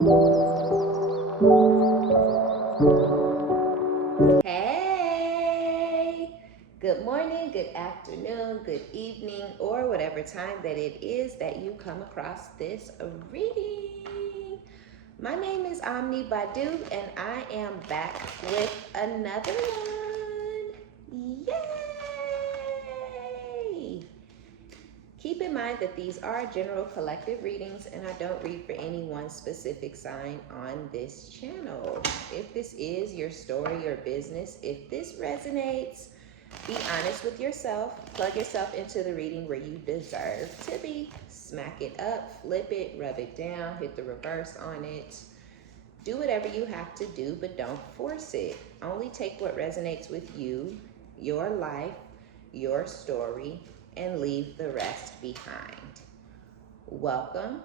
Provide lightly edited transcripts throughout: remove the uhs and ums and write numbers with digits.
Hey, good morning, good afternoon, good evening, or whatever time that it is that you come across this reading. My name is Omni Badu, and I am back with another one. Yay! Keep in mind that these are general collective readings and I don't read for any one specific sign on this channel. If this is your story or business, if this resonates, be honest with yourself. Plug yourself into the reading where you deserve to be. Smack it up, flip it, rub it down, hit the reverse on it. Do whatever you have to do, but don't force it. Only take what resonates with you, your life, your story, and leave the rest behind. Welcome.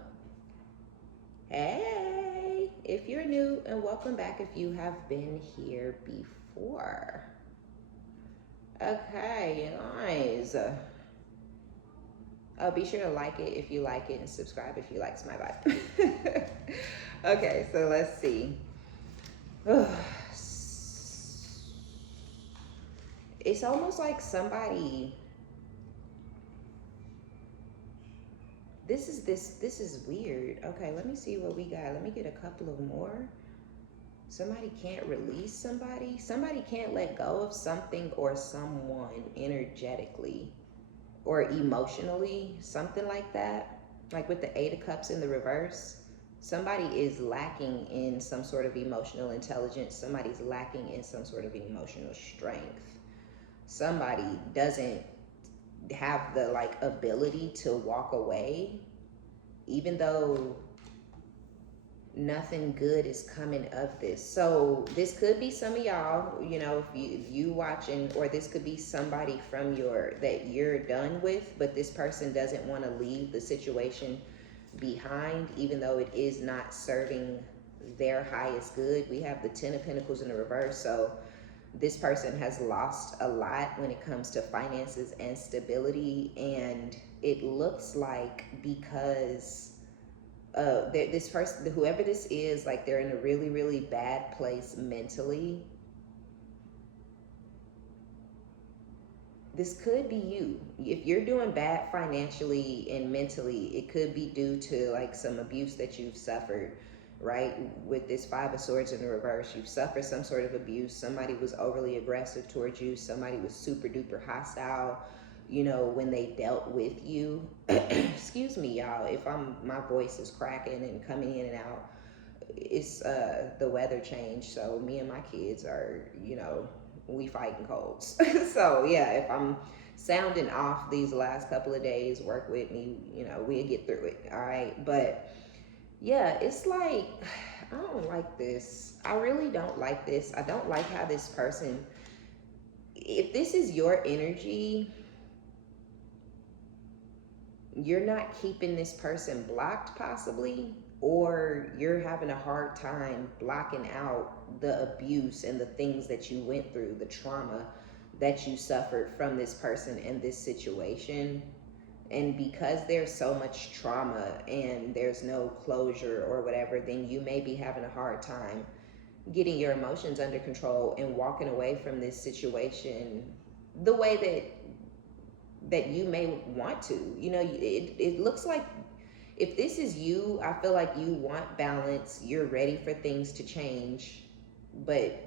Hey, if you're new, and welcome back if you have been here before. Okay, guys. Be sure to like it if you like it and subscribe if you like my vibe. Okay, so let's see. It's almost like somebody this is weird. Okay, let me see what we got. Let me get a couple of more. Somebody can't release somebody. Somebody can't let go of something or someone energetically or emotionally, something like that. Like with the Eight of Cups in the reverse, somebody is lacking in some sort of emotional intelligence. Somebody's lacking in some sort of emotional strength. Somebody doesn't have the ability to walk away, even though nothing good is coming of this. So this could be some of y'all, if you watching, or this could be somebody from that you're done with, but this person doesn't want to leave the situation behind, even though it is not serving their highest good. We have the Ten of Pentacles in the reverse, so this person has lost a lot when it comes to finances and stability, and it looks like because this person, whoever this is, like they're in a really, really bad place mentally. This could be you. If you're doing bad financially and mentally, it could be due to like some abuse that you've suffered, right? With this Five of Swords in the reverse, you've suffered some sort of abuse. Somebody was overly aggressive towards you. Somebody was super duper hostile, when they dealt with you. Excuse me, y'all, if my voice is cracking and coming in and out. It's the weather change, so me and my kids are, we fighting colds. So yeah, if I'm sounding off these last couple of days, work with me, we'll get through it. All right. But yeah, it's like, I don't like this. I really don't like this. I don't like how this person, if this is your energy, you're not keeping this person blocked possibly, or you're having a hard time blocking out the abuse and the things that you went through, the trauma that you suffered from this person and this situation. And because there's so much trauma and there's no closure or whatever, then you may be having a hard time getting your emotions under control and walking away from this situation the way that you may want to. It looks like if this is you, I feel like you want balance, you're ready for things to change, but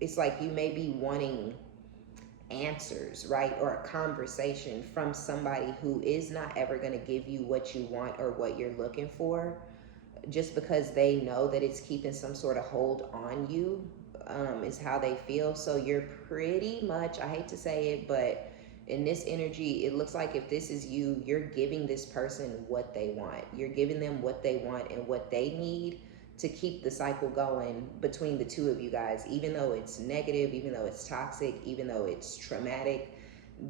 it's like you may be wanting answers, right? Or a conversation from somebody who is not ever going to give you what you want or what you're looking for, just because they know that it's keeping some sort of hold on you, is how they feel. So you're pretty much, I hate to say it, but in this energy, it looks like if this is you, you're giving this person what they want. You're giving them what they want and what they need to keep the cycle going between the two of you guys. Even though it's negative, even though it's toxic, even though it's traumatic,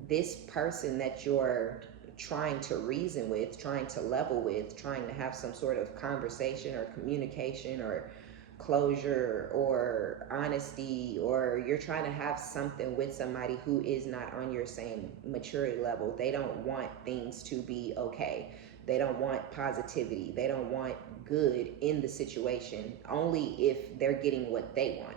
this person that you're trying to reason with, trying to level with, trying to have some sort of conversation or communication or closure or honesty, or you're trying to have something with somebody who is not on your same maturity level. They don't want things to be okay. They don't want positivity. They don't want good in the situation, only if they're getting what they want.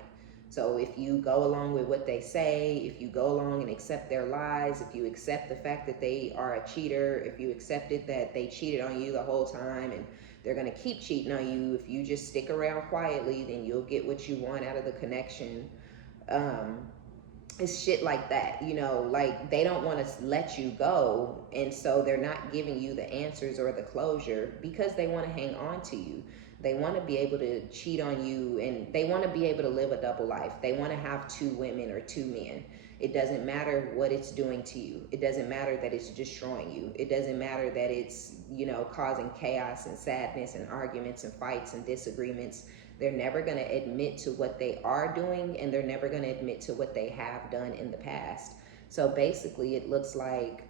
So if you go along with what they say, if you go along and accept their lies, if you accept the fact that they are a cheater, if you accepted that they cheated on you the whole time and they're going to keep cheating on you, if you just stick around quietly, then you'll get what you want out of the connection. It's shit like that, like they don't want to let you go, and so they're not giving you the answers or the closure because they want to hang on to you. They want to be able to cheat on you, and they want to be able to live a double life. They want to have two women or two men. It doesn't matter what it's doing to you. It doesn't matter that it's destroying you. It doesn't matter that it's, causing chaos and sadness and arguments and fights and disagreements. They're never going to admit to what they are doing, and they're never going to admit to what they have done in the past. So basically, it looks like,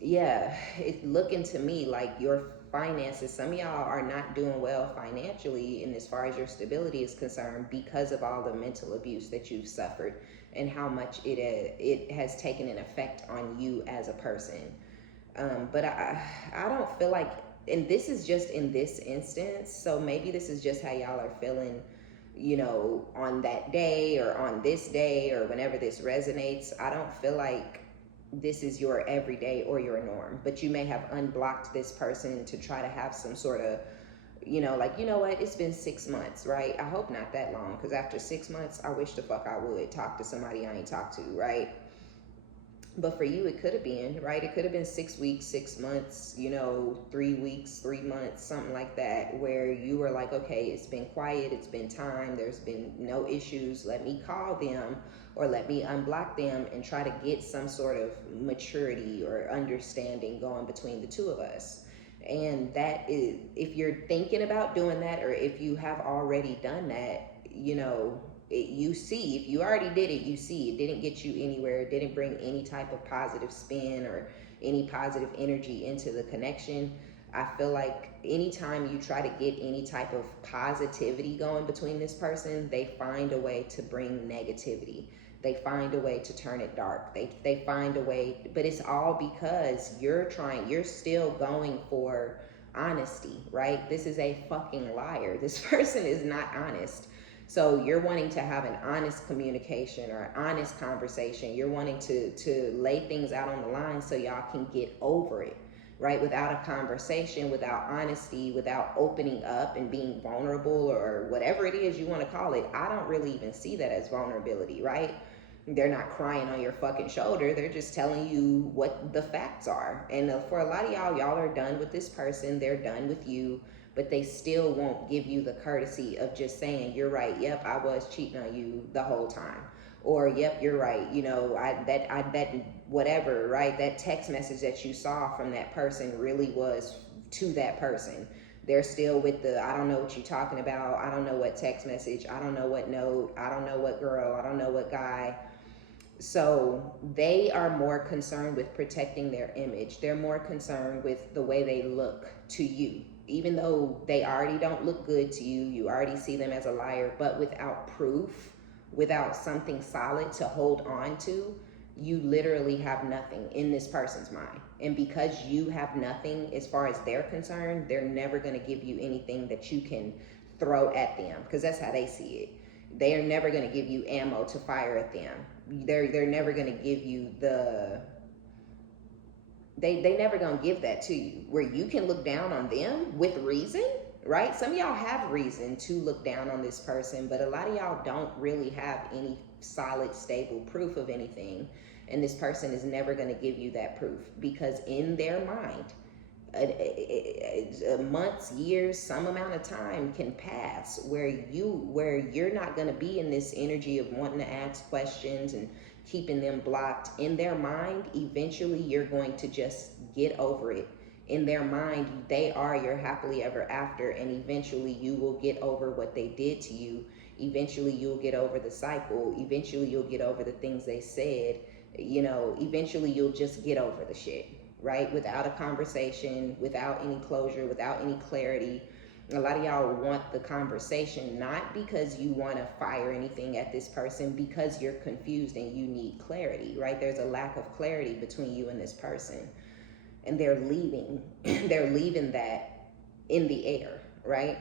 it's looking to me like your finances, some of y'all are not doing well financially, and as far as your stability is concerned, because of all the mental abuse that you've suffered and how much it has taken an effect on you as a person. But I don't feel like, and this is just in this instance, so maybe this is just how y'all are feeling, on that day or on this day or whenever this resonates. I don't feel like this is your everyday or your norm, but you may have unblocked this person to try to have some sort of, what, it's been 6 months, right? I hope not that long, because after 6 months, I wish the fuck I would talk to somebody I ain't talked to, right? But for you, it could have been, right? It could have been 6 weeks, 6 months, 3 weeks, 3 months, something like that, where you were like, okay, it's been quiet, it's been time, there's been no issues, let me call them or let me unblock them and try to get some sort of maturity or understanding going between the two of us. And that is, if you're thinking about doing that, or if you have already done that, you see, if you already did it, you see it didn't get you anywhere. It didn't bring any type of positive spin or any positive energy into the connection. I feel like anytime you try to get any type of positivity going between this person, they find a way to bring negativity. They find a way to turn it dark. They find a way, but it's all because you're still going for honesty, right? This is a fucking liar. This person is not honest. So you're wanting to have an honest communication or an honest conversation. You're wanting to lay things out on the line so y'all can get over it, right? Without a conversation, without honesty, without opening up and being vulnerable or whatever it is you want to call it. I don't really even see that as vulnerability, right? They're not crying on your fucking shoulder. They're just telling you what the facts are. And for a lot of y'all are done with this person. They're done with you. But they still won't give you the courtesy of just saying, you're right, yep, I was cheating on you the whole time. Or, yep, you're right, that whatever, right? That text message that you saw from that person really was to that person. They're still with the, I don't know what you're talking about. I don't know what text message. I don't know what note. I don't know what girl. I don't know what guy. So they are more concerned with protecting their image. They're more concerned with the way they look to you. Even though they already don't look good to you, you already see them as a liar, but without proof, without something solid to hold on to, you literally have nothing in this person's mind. And because you have nothing as far as they're concerned, they're never going to give you anything that you can throw at them, because that's how they see it. They are never going to give you ammo to fire at them. They're never going to give you they never gonna give that to you, where you can look down on them with reason, right? Some of y'all have reason to look down on this person, but a lot of y'all don't really have any solid, stable proof of anything. And this person is never gonna give you that proof, because in their mind, months, years, some amount of time can pass where you're not going to be in this energy of wanting to ask questions and keeping them blocked. In their mind, eventually you're going to just get over it. In their mind, they are your happily ever after, and eventually you will get over what they did to you. Eventually you'll get over the cycle. Eventually you'll get over the things they said. Eventually you'll just get over the shit, right? Without a conversation, without any closure, without any clarity. A lot of y'all want the conversation, not because you want to fire anything at this person, because you're confused and you need clarity, right? There's a lack of clarity between you and this person. and they're leaving they're leaving that in the air, right?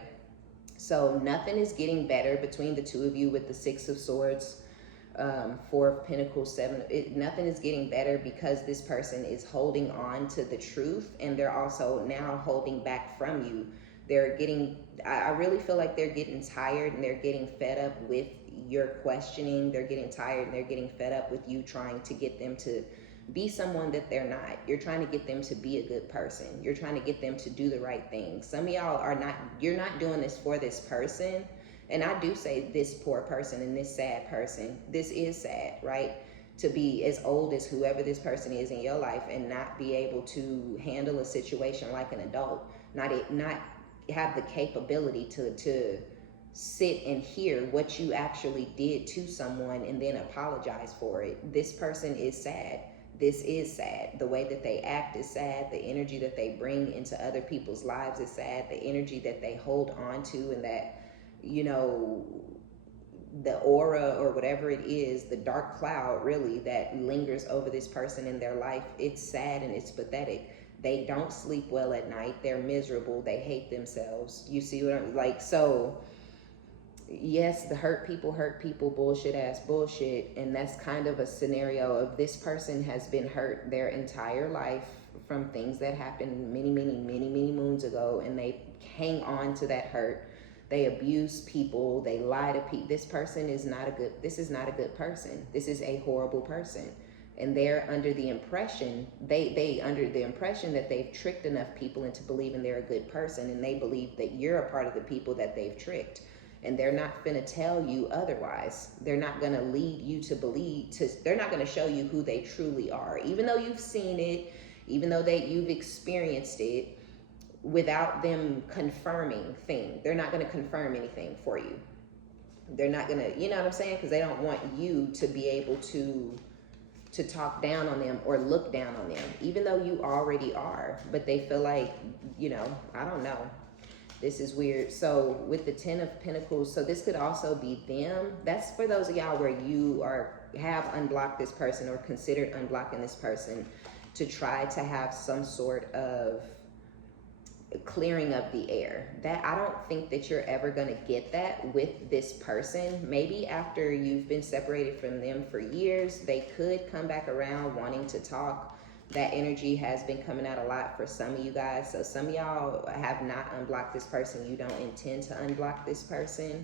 So nothing is getting better between the two of you with the Six of Swords, Four of Pentacles, Seven. Nothing is getting better because this person is holding on to the truth, and they're also now holding back from you. They're getting, I really feel like they're getting tired and they're getting fed up with your questioning. They're getting tired and they're getting fed up with you trying to get them to be someone that they're not. You're trying to get them to be a good person. You're trying to get them to do the right thing. Some of y'all are not, you're not doing this for this person. And I do say this poor person and this sad person. This is sad, right? To be as old as whoever this person is in your life and not be able to handle a situation like an adult, not have the capability to sit and hear what you actually did to someone and then apologize for it. This person is sad. This is sad. The way that they act is sad. The energy that they bring into other people's lives is sad. The energy that they hold on to, and that, you know, the aura or whatever it is, the dark cloud really that lingers over this person in their life, it's sad and it's pathetic. They don't sleep well at night. They're miserable. They hate themselves. You see what I'm like? So yes, the hurt people, bullshit ass bullshit. And that's kind of a scenario of this person has been hurt their entire life from things that happened many moons ago, and they hang on to that hurt. They abuse people, they lie to people. This is not a good person. This is a horrible person. And they're under the impression, they under the impression that they've tricked enough people into believing they're a good person, and they believe that you're a part of the people that they've tricked. And they're not going to tell you otherwise. They're not going to lead you to believe, they're not going to show you who they truly are. Even though you've seen it, even though you've experienced it, without them confirming things. They're not going to confirm anything for you. They're not going to, you know what I'm saying? Because they don't want you to be able to talk down on them or look down on them, even though you already are. But they feel like, you know, I don't know. This is weird. So with the Ten of Pentacles, so this could also be them. That's for those of y'all where you have unblocked this person or considered unblocking this person to try to have some sort of clearing of the air. That I don't think that you're ever going to get that with this person. Maybe after you've been separated from them for years, they could come back around wanting to talk. That energy has been coming out a lot for some of you guys. So some of y'all have not unblocked this person. You don't intend to unblock this person.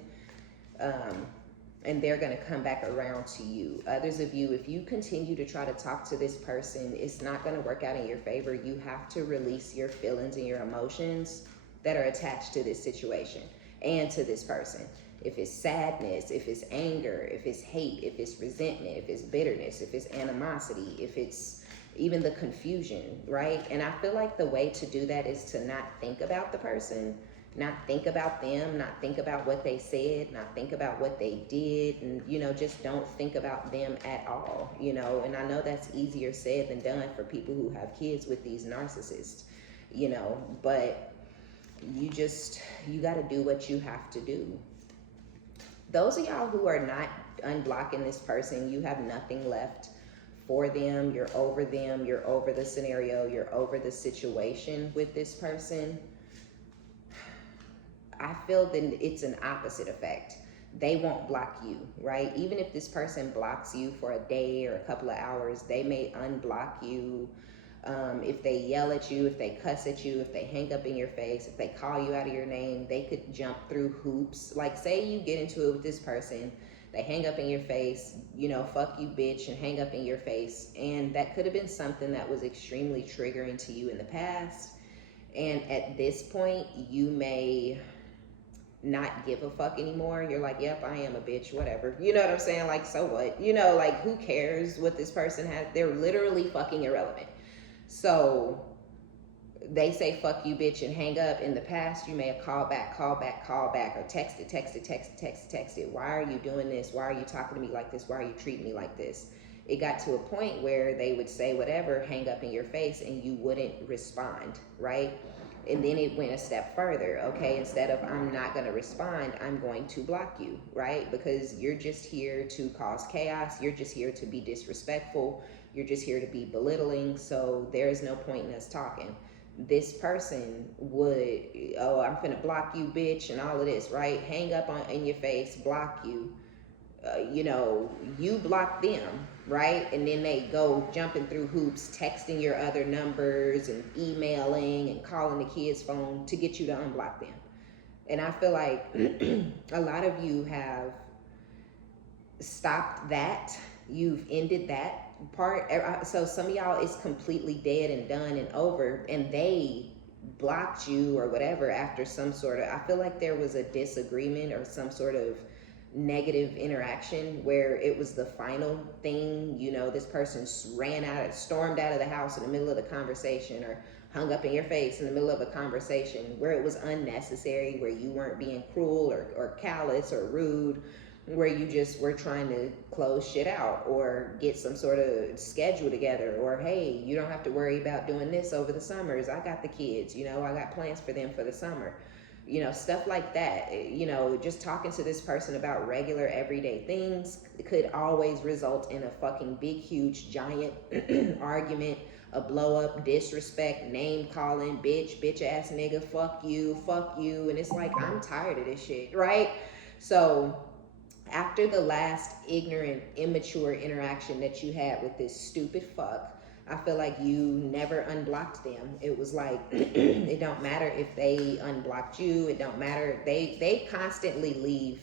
And they're going to come back around to you. Others of you, if you continue to try to talk to this person, it's not going to work out in your favor. You have to release your feelings and your emotions that are attached to this situation and to this person. If it's sadness, if it's anger, if it's hate, if it's resentment, if it's bitterness, if it's animosity, if it's even the confusion, right? And I feel like the way to do that is to not think about the person, not think about them, not think about what they said, not think about what they did, and, you know, just don't think about them at all, you know. And I know that's easier said than done for people who have kids with these narcissists, you know, but you got to do what you have to do. Those of y'all who are not unblocking this person, you have nothing left for them. You're over them. You're over the scenario. You're over the situation with this person. I feel that it's an opposite effect. They won't block you, right? Even if this person blocks you for a day or a couple of hours, they may unblock you. If they yell at you, if they cuss at you, if they hang up in your face, if they call you out of your name, they could jump through hoops. Like, say you get into it with this person, they hang up in your face, you know, fuck you bitch, and hang up in your face. And that could have been something that was extremely triggering to you in the past. And at this point, you may not give a fuck anymore. You're like, yep, I am a bitch, whatever. You know what I'm saying? Like, so what? You know, like, who cares what this person has? They're literally fucking irrelevant. So they say fuck you bitch and hang up. In the past, you may have called back, or texted. Why are you doing this? Why are you talking to me like this? Why are you treating me like this? It got to a point where they would say whatever, hang up in your face, and you wouldn't respond, right? And then it went a step further. Okay, instead of I'm not going to respond, I'm going to block you, right? Because you're just here to cause chaos. You're just here to be disrespectful. You're just here to be belittling. So there's no point in us talking. This person would, oh, I'm finna block you, bitch, and all of this, right? Hang up on in your face, block you. You block them, right? And then they go jumping through hoops, texting your other numbers and emailing and calling the kid's phone to get you to unblock them. And I feel like a lot of you have stopped that. You've ended that part. So some of y'all is completely dead and done and over, and they blocked you or whatever after some sort of, I feel like there was a disagreement or some sort of negative interaction where it was the final thing. This person stormed out of the house in the middle of the conversation, or hung up in your face in the middle of a conversation where it was unnecessary, where you weren't being cruel or callous or rude, where you just were trying to close shit out or get some sort of schedule together, or hey, you don't have to worry about doing this over the summers, I got the kids, I got plans for them for the summer. Stuff like that. Just talking to this person about regular everyday things could always result in a fucking big, huge, giant argument, a blow up, disrespect, name calling, bitch ass nigga, fuck you. And it's like, I'm tired of this shit, right? So after the last ignorant, immature interaction that you had with this stupid fuck, I feel like you never unblocked them. It was like, it don't matter if they unblocked you. It don't matter. They constantly leave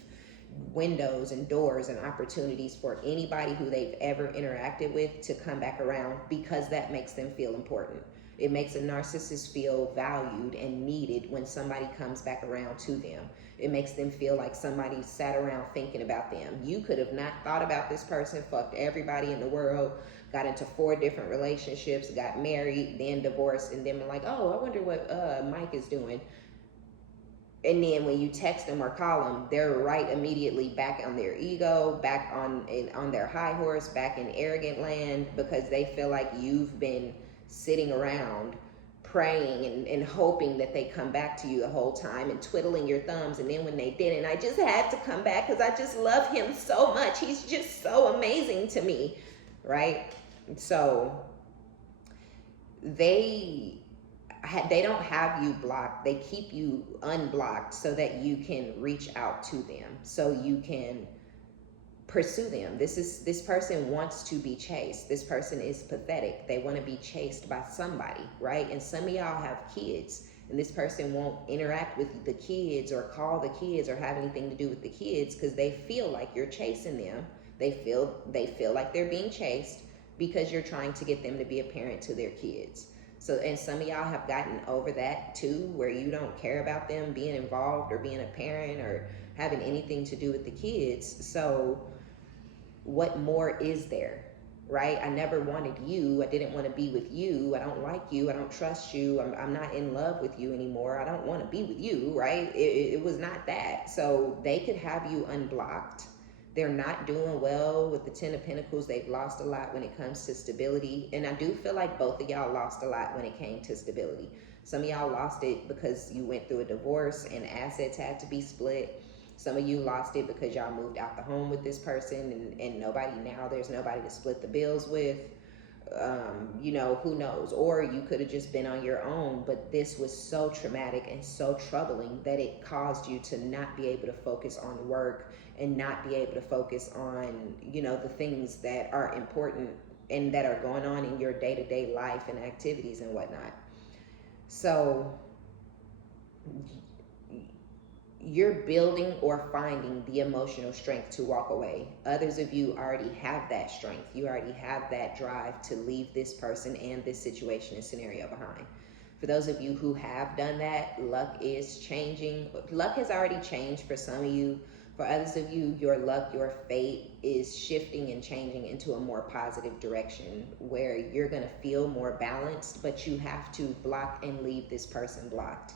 windows and doors and opportunities for anybody who they've ever interacted with to come back around, because that makes them feel important. It makes a narcissist feel valued and needed when somebody comes back around to them. It makes them feel like somebody sat around thinking about them. You could have not thought about this person, fucked everybody in the world, got into 4 different relationships, got married, then divorced, and then like, oh, I wonder what Mike is doing. And then when you text them or call them, they're right immediately back on their ego, back on their high horse, back in arrogant land, because they feel like you've been sitting around praying and hoping that they come back to you the whole time and twiddling your thumbs. And then when they didn't, I just had to come back because I just love him so much. He's just so amazing to me, right? So they don't have you blocked. They keep you unblocked so that you can reach out to them, so you can pursue them. This person wants to be chased. This person is pathetic. They want to be chased by somebody, right? And some of y'all have kids, and this person won't interact with the kids or call the kids or have anything to do with the kids because they feel like you're chasing them. They feel like they're being chased because you're trying to get them to be a parent to their kids. So, and some of y'all have gotten over that too, where you don't care about them being involved or being a parent or having anything to do with the kids. So what more is there, right? I never wanted you. I didn't want to be with you. I don't like you. I don't trust you. I'm not in love with you anymore. I don't want to be with you, right? It was not that. So they could have you unblocked. They're not doing well with the 10 of Pentacles. They've lost a lot when it comes to stability. And I do feel like both of y'all lost a lot when it came to stability. Some of y'all lost it because you went through a divorce and assets had to be split. Some of you lost it because y'all moved out the home with this person and there's nobody to split the bills with. Who knows? Or you could have just been on your own, but this was so traumatic and so troubling that it caused you to not be able to focus on work and not be able to focus on, the things that are important and that are going on in your day-to-day life and activities and whatnot. So you're building or finding the emotional strength to walk away. Others of you already have that strength. You already have that drive to leave this person and this situation and scenario behind. For those of you who have done that, luck is changing. Luck has already changed for some of you. For others of you, your luck, your fate is shifting and changing into a more positive direction where you're going to feel more balanced, but you have to block and leave this person blocked.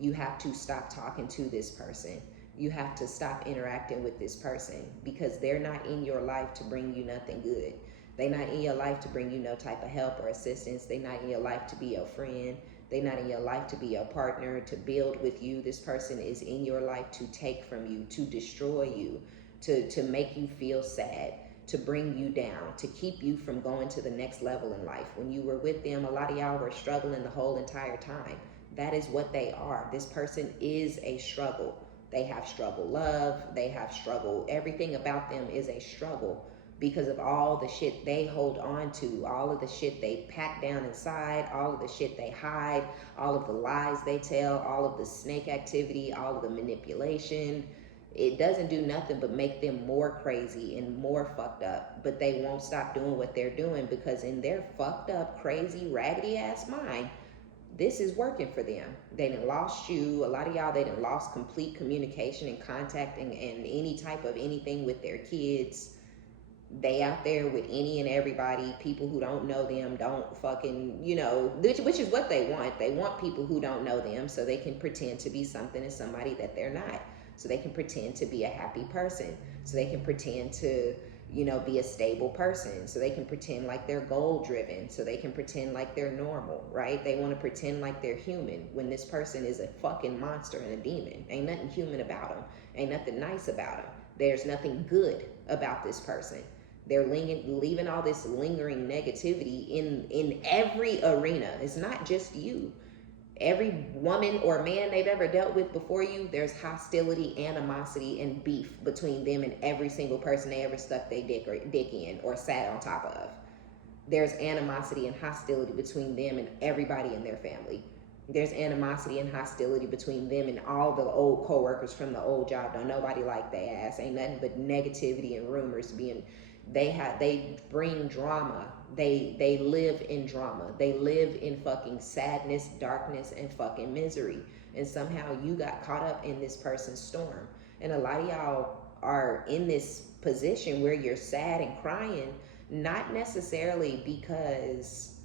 You have to stop talking to this person. You have to stop interacting with this person because they're not in your life to bring you nothing good. They're not in your life to bring you no type of help or assistance. They're not in your life to be your friend. They're not in your life to be your partner, to build with you. This person is in your life to take from you, to destroy you, to make you feel sad, to bring you down, to keep you from going to the next level in life. When you were with them, a lot of y'all were struggling the whole entire time. That is what they are. This person is a struggle. They have struggle love, they have struggle, everything about them is a struggle because of all the shit they hold on to, all of the shit they pack down inside, all of the shit they hide, all of the lies they tell, all of the snake activity, all of the manipulation. It doesn't do nothing but make them more crazy and more fucked up. But they won't stop doing what they're doing because in their fucked up, crazy, raggedy ass mind, this is working for them. They done lost you. A lot of y'all, they done lost complete communication and contact and any type of anything with their kids. They out there with any and everybody, people who don't know them, don't fucking, which is what they want. They want people who don't know them so they can pretend to be something and somebody that they're not. So they can pretend to be a happy person. So they can pretend to, be a stable person. So they can pretend like they're goal driven. So they can pretend like they're normal, right? They want to pretend like they're human when this person is a fucking monster and a demon. Ain't nothing human about them. Ain't nothing nice about them. There's nothing good about this person. They're leaving all this lingering negativity in every arena. It's not just you. Every woman or man they've ever dealt with before you, there's hostility, animosity, and beef between them and every single person they ever stuck their dick in or sat on top of. There's animosity and hostility between them and everybody in their family. There's animosity and hostility between them and all the old coworkers from the old job. Don't nobody like their ass. Ain't nothing but negativity and rumors being. They bring drama. They live in drama. They live in fucking sadness, darkness, and fucking misery. And somehow you got caught up in this person's storm. And a lot of y'all are in this position where you're sad and crying, not necessarily because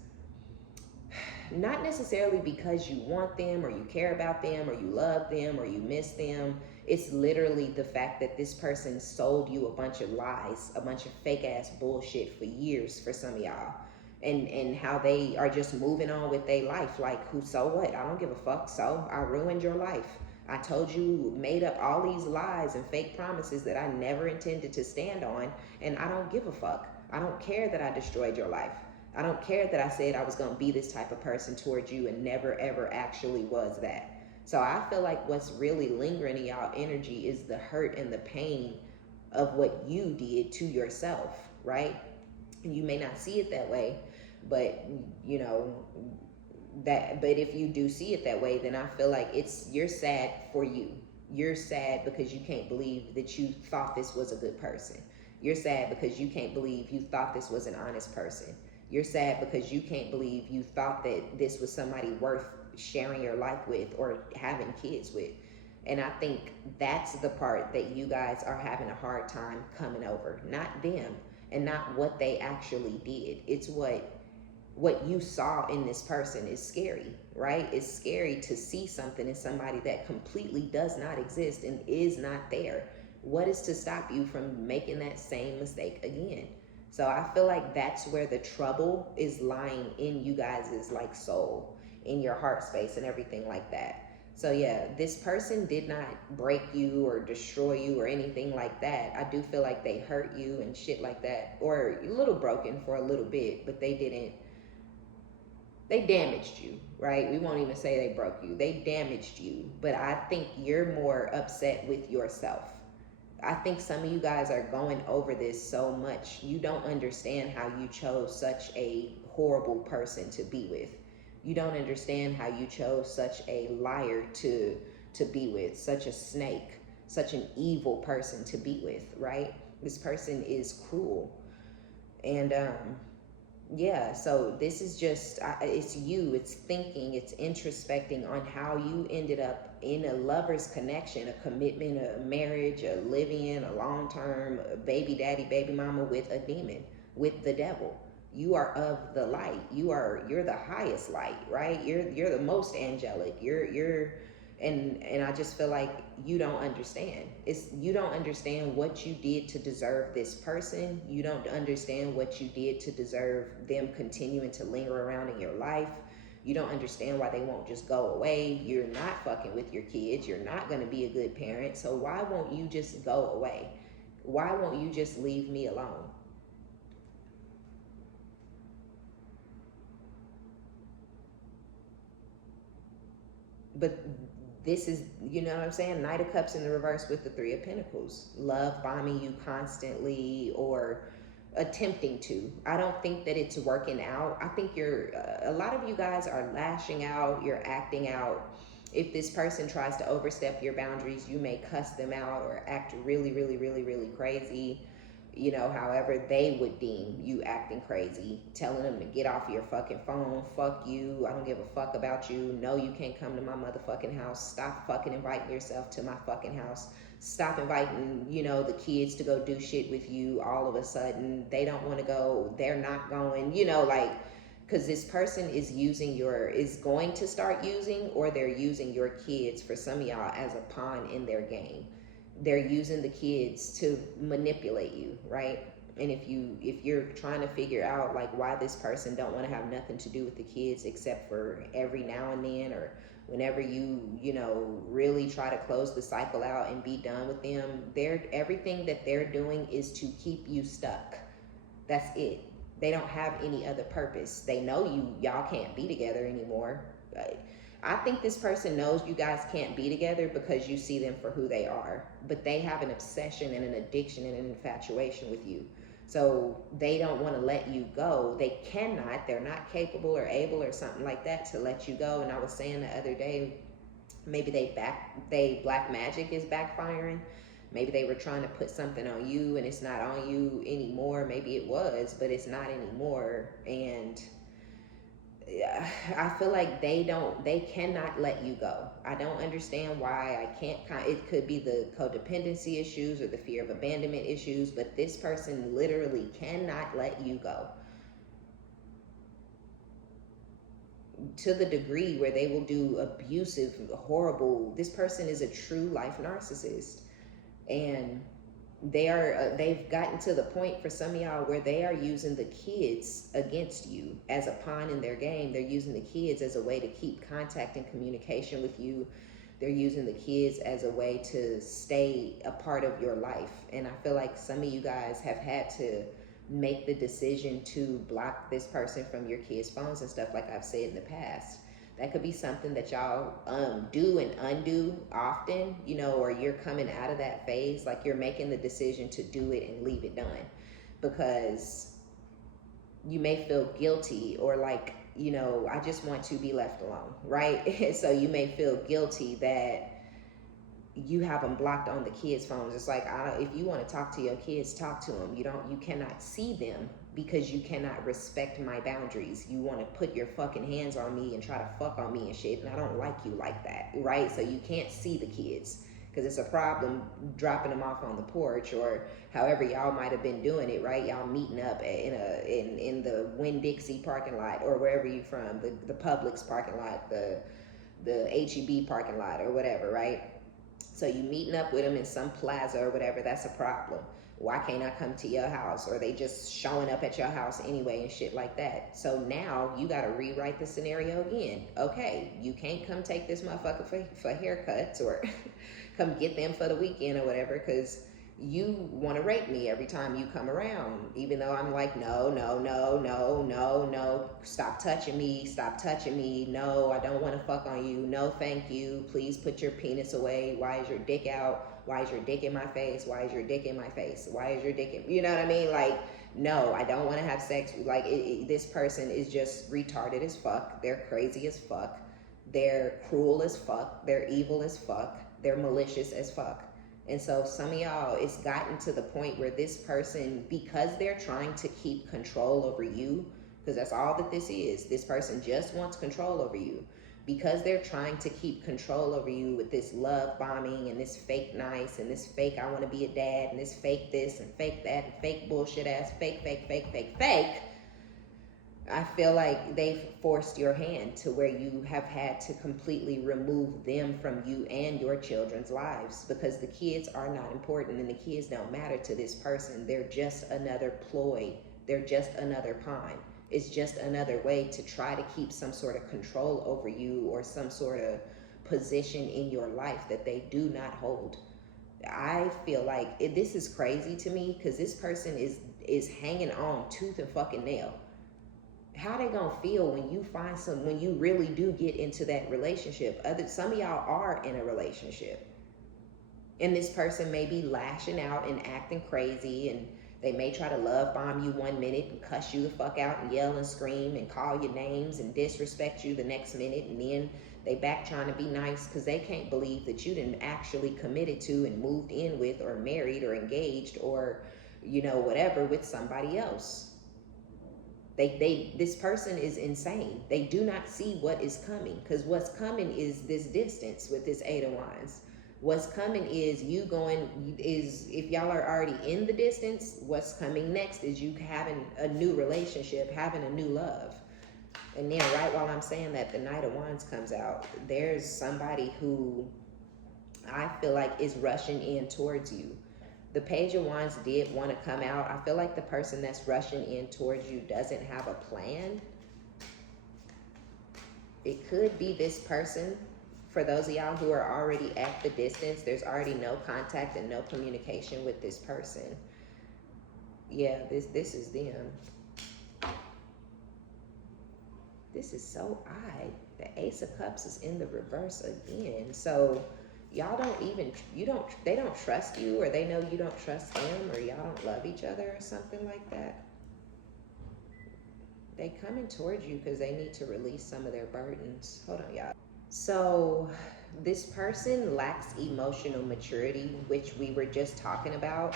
you want them or you care about them or you love them or you miss them. It's literally the fact that this person sold you a bunch of lies, a bunch of fake ass bullshit for years for some of y'all. And how they are just moving on with their life. Like, so what? I don't give a fuck. So I ruined your life. I told you, made up all these lies and fake promises that I never intended to stand on. And I don't give a fuck. I don't care that I destroyed your life. I don't care that I said I was going to be this type of person towards you and never ever actually was that. So I feel like what's really lingering in y'all energy is the hurt and the pain of what you did to yourself, right? And you may not see it that way, but but if you do see it that way, then I feel like you're sad for you. You're sad because you can't believe that you thought this was a good person. You're sad because you can't believe you thought this was an honest person. You're sad because you can't believe you thought that this was somebody worth sharing your life with or having kids with. And I think that's the part that you guys are having a hard time coming over. Not them and not what they actually did. It's what you saw in this person is scary, right? It's scary to see something in somebody that completely does not exist and is not there. What is to stop you from making that same mistake again? So I feel like that's where the trouble is lying in you guys' like soul, in your heart space and everything like that. So yeah, this person did not break you or destroy you or anything like that. I do feel like they hurt you and shit like that, or a little broken for a little bit, but they damaged you, right? We won't even say they broke you. They damaged you, but I think you're more upset with yourself. I think some of you guys are going over this so much. You don't understand how you chose such a horrible person to be with. You don't understand how you chose such a liar to be with, such a snake, such an evil person to be with, right? This person is cruel. And yeah, so this is just, it's you, it's thinking, it's introspecting on how you ended up in a lover's connection, a commitment, a marriage, a living, a long-term, a baby daddy, baby mama with a demon, with the devil. You are of the light. You're the highest light, right? You're the most angelic. And I just feel like you don't understand. You don't understand what you did to deserve this person. You don't understand what you did to deserve them continuing to linger around in your life. You don't understand why they won't just go away. You're not fucking with your kids. You're not going to be a good parent. So why won't you just go away? Why won't you just leave me alone? But this is, you know what I'm saying? Knight of Cups in the reverse with the Three of Pentacles. Love bombing you constantly or attempting to. I don't think that it's working out. I think a lot of you guys are lashing out, you're acting out. If this person tries to overstep your boundaries, you may cuss them out or act really, really, really, really crazy. You know, however they would deem you acting crazy, telling them to get off your fucking phone, fuck you, I don't give a fuck about you, no, you can't come to my motherfucking house, stop fucking inviting yourself to my fucking house, stop inviting, you know, the kids to go do shit with you. All of a sudden they don't want to go, they're not going, you know, like, because this person is is going to start using, or they're using your kids for some of y'all as a pawn in their game. They're using the kids to manipulate you, right? And if you're trying to figure out like why this person don't want to have nothing to do with the kids except for every now and then, or whenever you know, really try to close the cycle out and be done with them, everything that they're doing is to keep you stuck. That's it. They don't have any other purpose. They know y'all can't be together anymore. I think this person knows you guys can't be together because you see them for who they are, but they have an obsession and an addiction and an infatuation with you. So they don't want to let you go. They cannot, they're not capable or able or something like that to let you go. And I was saying the other day, maybe they black magic is backfiring. Maybe they were trying to put something on you and it's not on you anymore. Maybe it was, but it's not anymore. And I feel like they cannot let you go. I don't understand why. I can't, it could be the codependency issues or the fear of abandonment issues, but this person literally cannot let you go. To the degree where they will do abusive, horrible, this person is a true life narcissist. And they've gotten to the point for some of y'all where they are using the kids against you as a pawn in their game. They're using the kids as a way to keep contact and communication with you. They're using the kids as a way to stay a part of your life. And I feel like some of you guys have had to make the decision to block this person from your kids' phones and stuff, like I've said in the past. That could be something that y'all do and undo often, you know, or you're coming out of that phase, like you're making the decision to do it and leave it done because you may feel guilty or like, you know, I just want to be left alone, right? So you may feel guilty that you have them blocked on the kids' phones. It's like, if you want to talk to your kids, talk to them. You cannot see them because you cannot respect my boundaries. You want to put your fucking hands on me and try to fuck on me and shit, and I don't like you like that, right? So you can't see the kids because it's a problem dropping them off on the porch or however y'all might have been doing it, right? Y'all meeting up in the Winn-Dixie parking lot or wherever you from, the Publix parking lot, the HEB parking lot or whatever, right? So you meeting up with them in some plaza or whatever, that's a problem. Why can't I come to your house? Or they just showing up at your house anyway and shit like that. So now you got to rewrite the scenario again. Okay, you can't come take this motherfucker for haircuts or come get them for the weekend or whatever because you want to rape me every time you come around, even though I'm like, no, no, no, no, no, no, stop touching me, no, I don't want to fuck on you, no, thank you, please put your penis away, why is your dick out, why is your dick in my face, why is your dick in my face, why is your dick in, you know what I mean, like, no, I don't want to have sex, like, this person is just retarded as fuck, they're crazy as fuck, they're cruel as fuck, they're evil as fuck, they're malicious as fuck. And so some of y'all, it's gotten to the point where this person, because they're trying to keep control over you, because that's all that this person just wants control over you. Because they're trying to keep control over you with this love bombing and this fake nice and this fake I want to be a dad and this fake this and fake that and fake bullshit ass fake. I feel like they've forced your hand to where you have had to completely remove them from you and your children's lives because the kids are not important and the kids don't matter to this person. They're just another ploy. They're just another pawn. It's just another way to try to keep some sort of control over you or some sort of position in your life that they do not hold. I feel like this is crazy to me because this person is hanging on tooth and fucking nail. How they gonna feel when you find when you really do get into that relationship? Some of y'all are in a relationship, and this person may be lashing out and acting crazy, and they may try to love bomb you 1 minute and cuss you the fuck out and yell and scream and call you names and disrespect you the next minute, and then they back trying to be nice because they can't believe that you didn't actually committed to and moved in with or married or engaged or whatever with somebody else. This person is insane. They do not see what is coming, because what's coming is this distance with this Eight of Wands. What's coming is if y'all are already in the distance, what's coming next is you having a new relationship, having a new love. And then right while I'm saying that, the Knight of Wands comes out. There's somebody who I feel like is rushing in towards you. The Page of Wands did want to come out. I feel like the person that's rushing in towards you doesn't have a plan. It could be this person. For those of y'all who are already at the distance, there's already no contact and no communication with this person. Yeah, this is them. This is so odd. The Ace of Cups is in the reverse again. So y'all they don't trust you, or they know you don't trust them, or y'all don't love each other or something like that. They coming towards you because they need to release some of their burdens. Hold on, y'all. So this person lacks emotional maturity, which we were just talking about.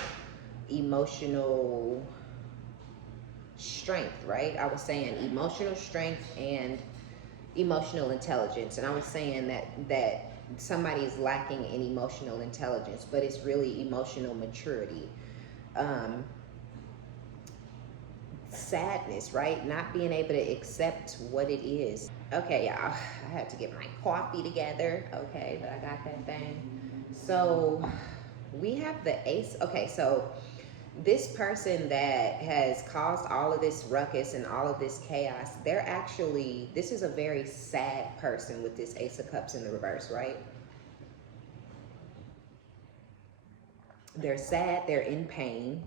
Emotional strength, right? I was saying emotional strength and emotional intelligence. And I was saying that somebody is lacking in emotional intelligence, but it's really emotional maturity. Sadness, right? Not being able to accept what it is. Okay, y'all, I had to get my coffee together. Okay, but I got that thing. So we have the Ace. Okay, so this person that has caused all of this ruckus and all of this chaos, this is a very sad person with this Ace of Cups in the reverse, right? They're sad, they're in pain.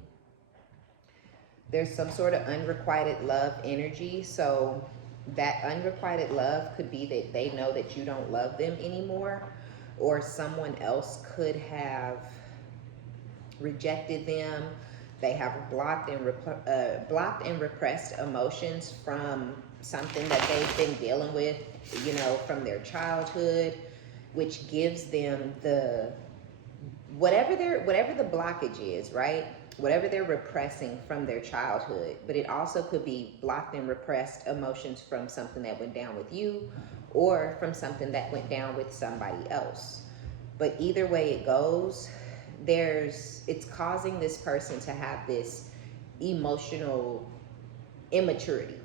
There's some sort of unrequited love energy. So that unrequited love could be that they know that you don't love them anymore, or someone else could have rejected them. They have blocked and repressed emotions from something that they've been dealing with, from their childhood, which gives them whatever the blockage is, right? Whatever they're repressing from their childhood. But it also could be blocked and repressed emotions from something that went down with you, or from something that went down with somebody else. But either way it goes, it's causing this person to have this emotional immaturity,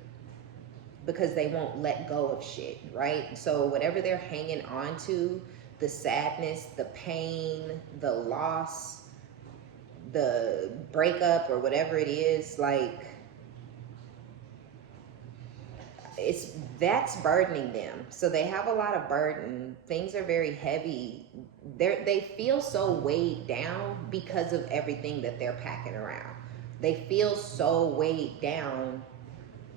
because they won't let go of shit, right? So whatever they're hanging on to, the sadness, the pain, the loss, the breakup, or whatever it is, like, that's burdening them. So they have a lot of burden. Things are very heavy. They feel so weighed down because of everything that they're packing around. They feel so weighed down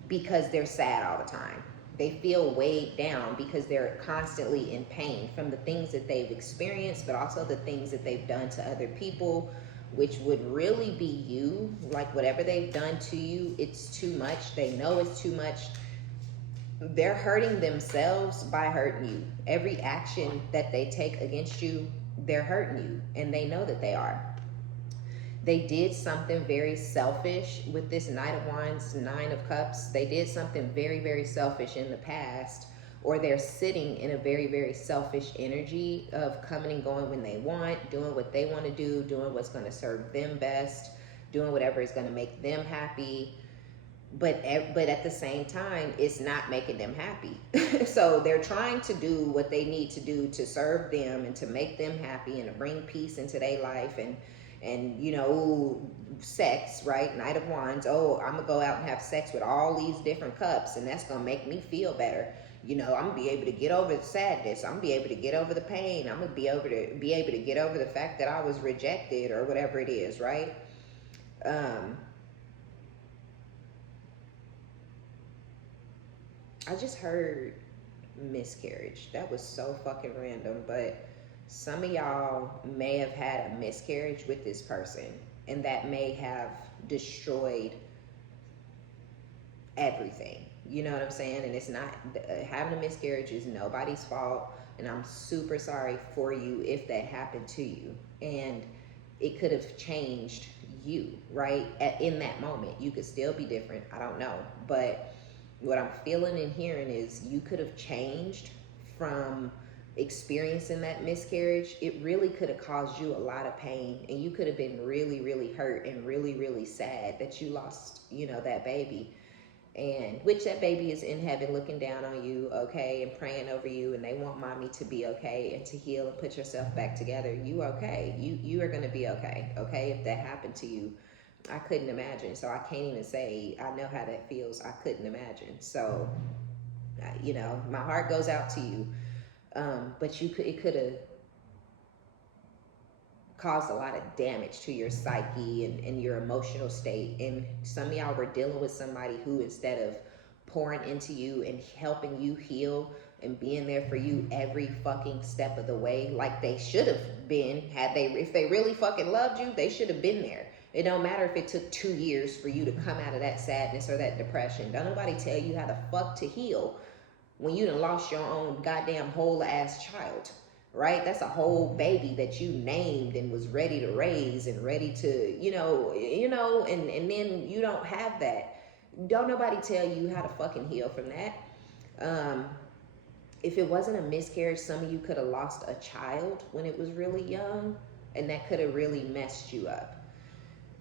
because they're sad all the time. They feel weighed down because they're constantly in pain from the things that they've experienced, but also the things that they've done to other people, which would really be you. Like, whatever they've done to you, it's too much. They know it's too much. They're hurting themselves by hurting you. Every action that they take against you, they're hurting you, and they know that they are. They did something very selfish with this Knight of Wands, Nine of Cups. They did something very, very selfish in the past, or they're sitting in a very, very selfish energy of coming and going when they want, doing what they want to do, doing what's going to serve them best, doing whatever is going to make them happy. But at the same time, it's not making them happy. So they're trying to do what they need to do to serve them and to make them happy and to bring peace into their life and and sex, right? Night of wands. Oh, I'm gonna go out and have sex with all these different cups, and that's gonna make me feel better. I'm gonna be able to get over the sadness. I'm gonna be able to get over the pain. I'm gonna be able to get over the fact that I was rejected or whatever it is, right? I just heard miscarriage. That was so fucking random, but some of y'all may have had a miscarriage with this person, and that may have destroyed everything. You know what I'm saying? And it's not, having a miscarriage is nobody's fault, and I'm super sorry for you if that happened to you. And it could have changed you, right? In that moment, you could still be different. I don't know, but what I'm feeling and hearing is you could have changed from experiencing that miscarriage. It really could have caused you a lot of pain, and you could have been really, really hurt and really, really sad that you lost, that baby. And which that baby is in heaven looking down on you, okay, and praying over you, and they want mommy to be okay and to heal and put yourself back together. You okay. You are going to be okay, okay, if that happened to you. I couldn't imagine. So I can't even say I know how that feels. I couldn't imagine. So, my heart goes out to you. But it could have caused a lot of damage to your psyche and your emotional state. And some of y'all were dealing with somebody who, instead of pouring into you and helping you heal and being there for you every fucking step of the way, like they should have been, if they really fucking loved you, they should have been there. It don't matter if it took 2 years for you to come out of that sadness or that depression. Don't nobody tell you how the fuck to heal when you done lost your own goddamn whole ass child, right? That's a whole baby that you named and was ready to raise and ready to, and then you don't have that. Don't nobody tell you how to fucking heal from that. If it wasn't a miscarriage, some of you could have lost a child when it was really young, and that could have really messed you up.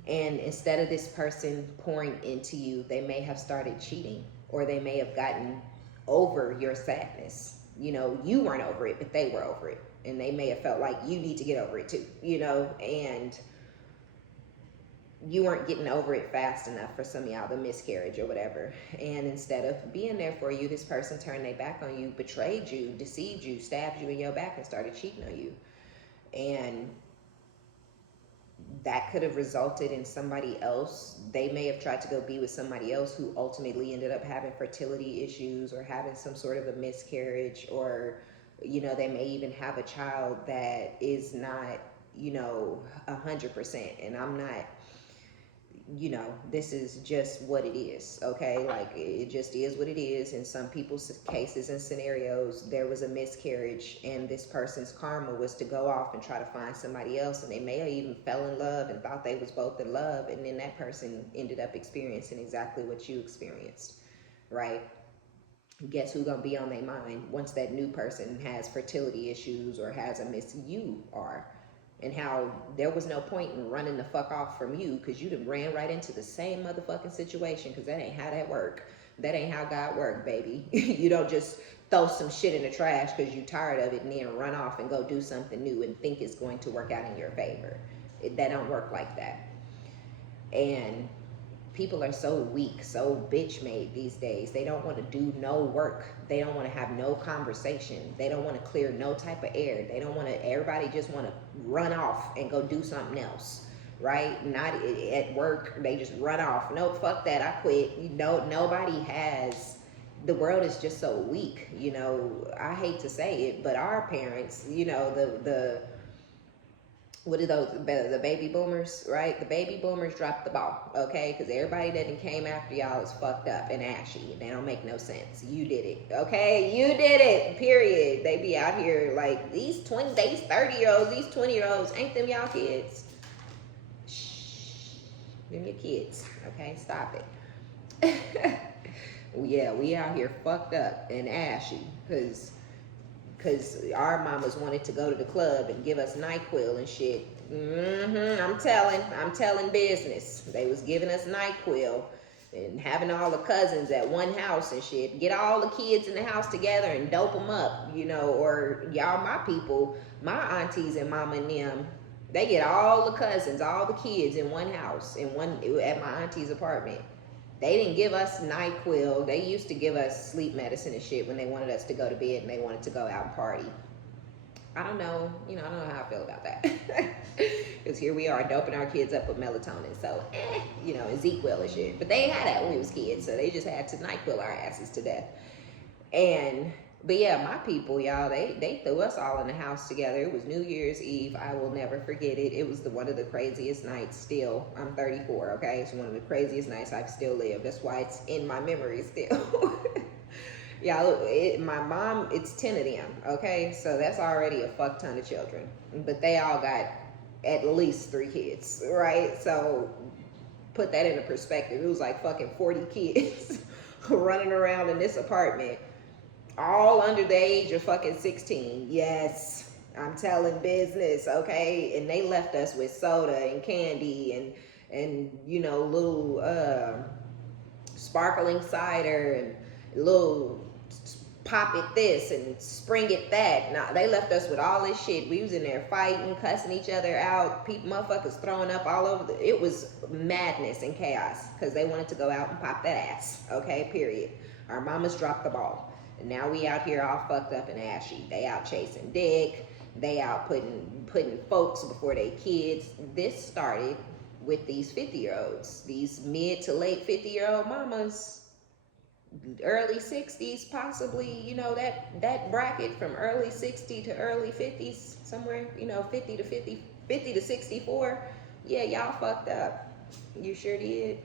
And instead of this person pouring into you, they may have started cheating, or they may have gotten over your sadness. You weren't over it, but they were over it. And they may have felt like you need to get over it too, and you weren't getting over it fast enough for some of y'all, the miscarriage or whatever. And instead of being there for you, this person turned their back on you, betrayed you, deceived you, stabbed you in your back, and started cheating on you. And that could have resulted in somebody else. They may have tried to go be with somebody else who ultimately ended up having fertility issues or having some sort of a miscarriage, or, they may even have a child that is not, 100%. And I'm not, this is just what it is, okay? Like, it just is what it is. In some people's cases and scenarios, there was a miscarriage, and this person's karma was to go off and try to find somebody else, and they may have even fell in love and thought they was both in love, and then that person ended up experiencing exactly what you experienced, right? Guess who's gonna be on their mind once that new person has fertility issues or has a miss? You are. And how there was no point in running the fuck off from you, because you done ran right into the same motherfucking situation, because that ain't how that work. That ain't how God work, baby. You don't just throw some shit in the trash because you tired of it and then run off and go do something new and think it's going to work out in your favor. That don't work like that. And people are so weak, so bitch made these days. They don't want to do no work. They don't want to have no conversation. They don't want to clear no type of air. They don't want to, everybody just want to run off and go do something else, right? Not at work, they just run off. No, fuck that, I quit. Nobody has, the world is just so weak, I hate to say it, but our parents, what are those, the baby boomers, right? The baby boomers dropped the ball, okay? Because everybody that came after y'all is fucked up and ashy. They don't make no sense. You did it, okay? You did it, period. They be out here like, these 30-year-olds, these 20-year-olds, ain't them y'all kids? Shh, them your kids, okay? Stop it. Yeah, we out here fucked up and ashy, because our mamas wanted to go to the club and give us NyQuil and shit. I'm telling business. They was giving us NyQuil and having all the cousins at one house and shit. Get all the kids in the house together and dope them up, or y'all, my people, my aunties and mama and them, They get all the cousins, all the kids in one house, in one at my auntie's apartment. They didn't give us NyQuil. They used to give us sleep medicine and shit when they wanted us to go to bed and they wanted to go out and party. I don't know, I don't know how I feel about that. Because here we are doping our kids up with melatonin. So, Ezekiel and shit. But they ain't had that when we was kids, so they just had to NyQuil our asses to death. But yeah, my people, y'all, they threw us all in the house together. It was New Year's Eve. I will never forget it. It was one of the craziest nights still. I'm 34, okay? It's one of the craziest nights I've still lived. That's why it's in my memory still. Y'all, my mom, it's 10 of them, okay? So that's already a fuck ton of children. But they all got at least 3 kids, right? So put that into perspective. It was like fucking 40 kids running around in this apartment, all under the age of fucking 16. Yes, I'm telling business, okay? And they left us with soda and candy and little sparkling cider and little pop it this and spring it that. Now they left us with all this shit. We was in there fighting, cussing each other out, people, motherfuckers throwing up all over. It was madness and chaos because they wanted to go out and pop that ass. Okay, period. Our mamas dropped the ball, and now we out here all fucked up and ashy. They out chasing dick. They out putting folks before they kids. This started with these 50-year-olds, these mid to late 50-year-old mamas, early 60s possibly, that bracket from early 60 to early 50s, somewhere, 50 to 50, 50 to 64. Yeah, y'all fucked up. You sure did.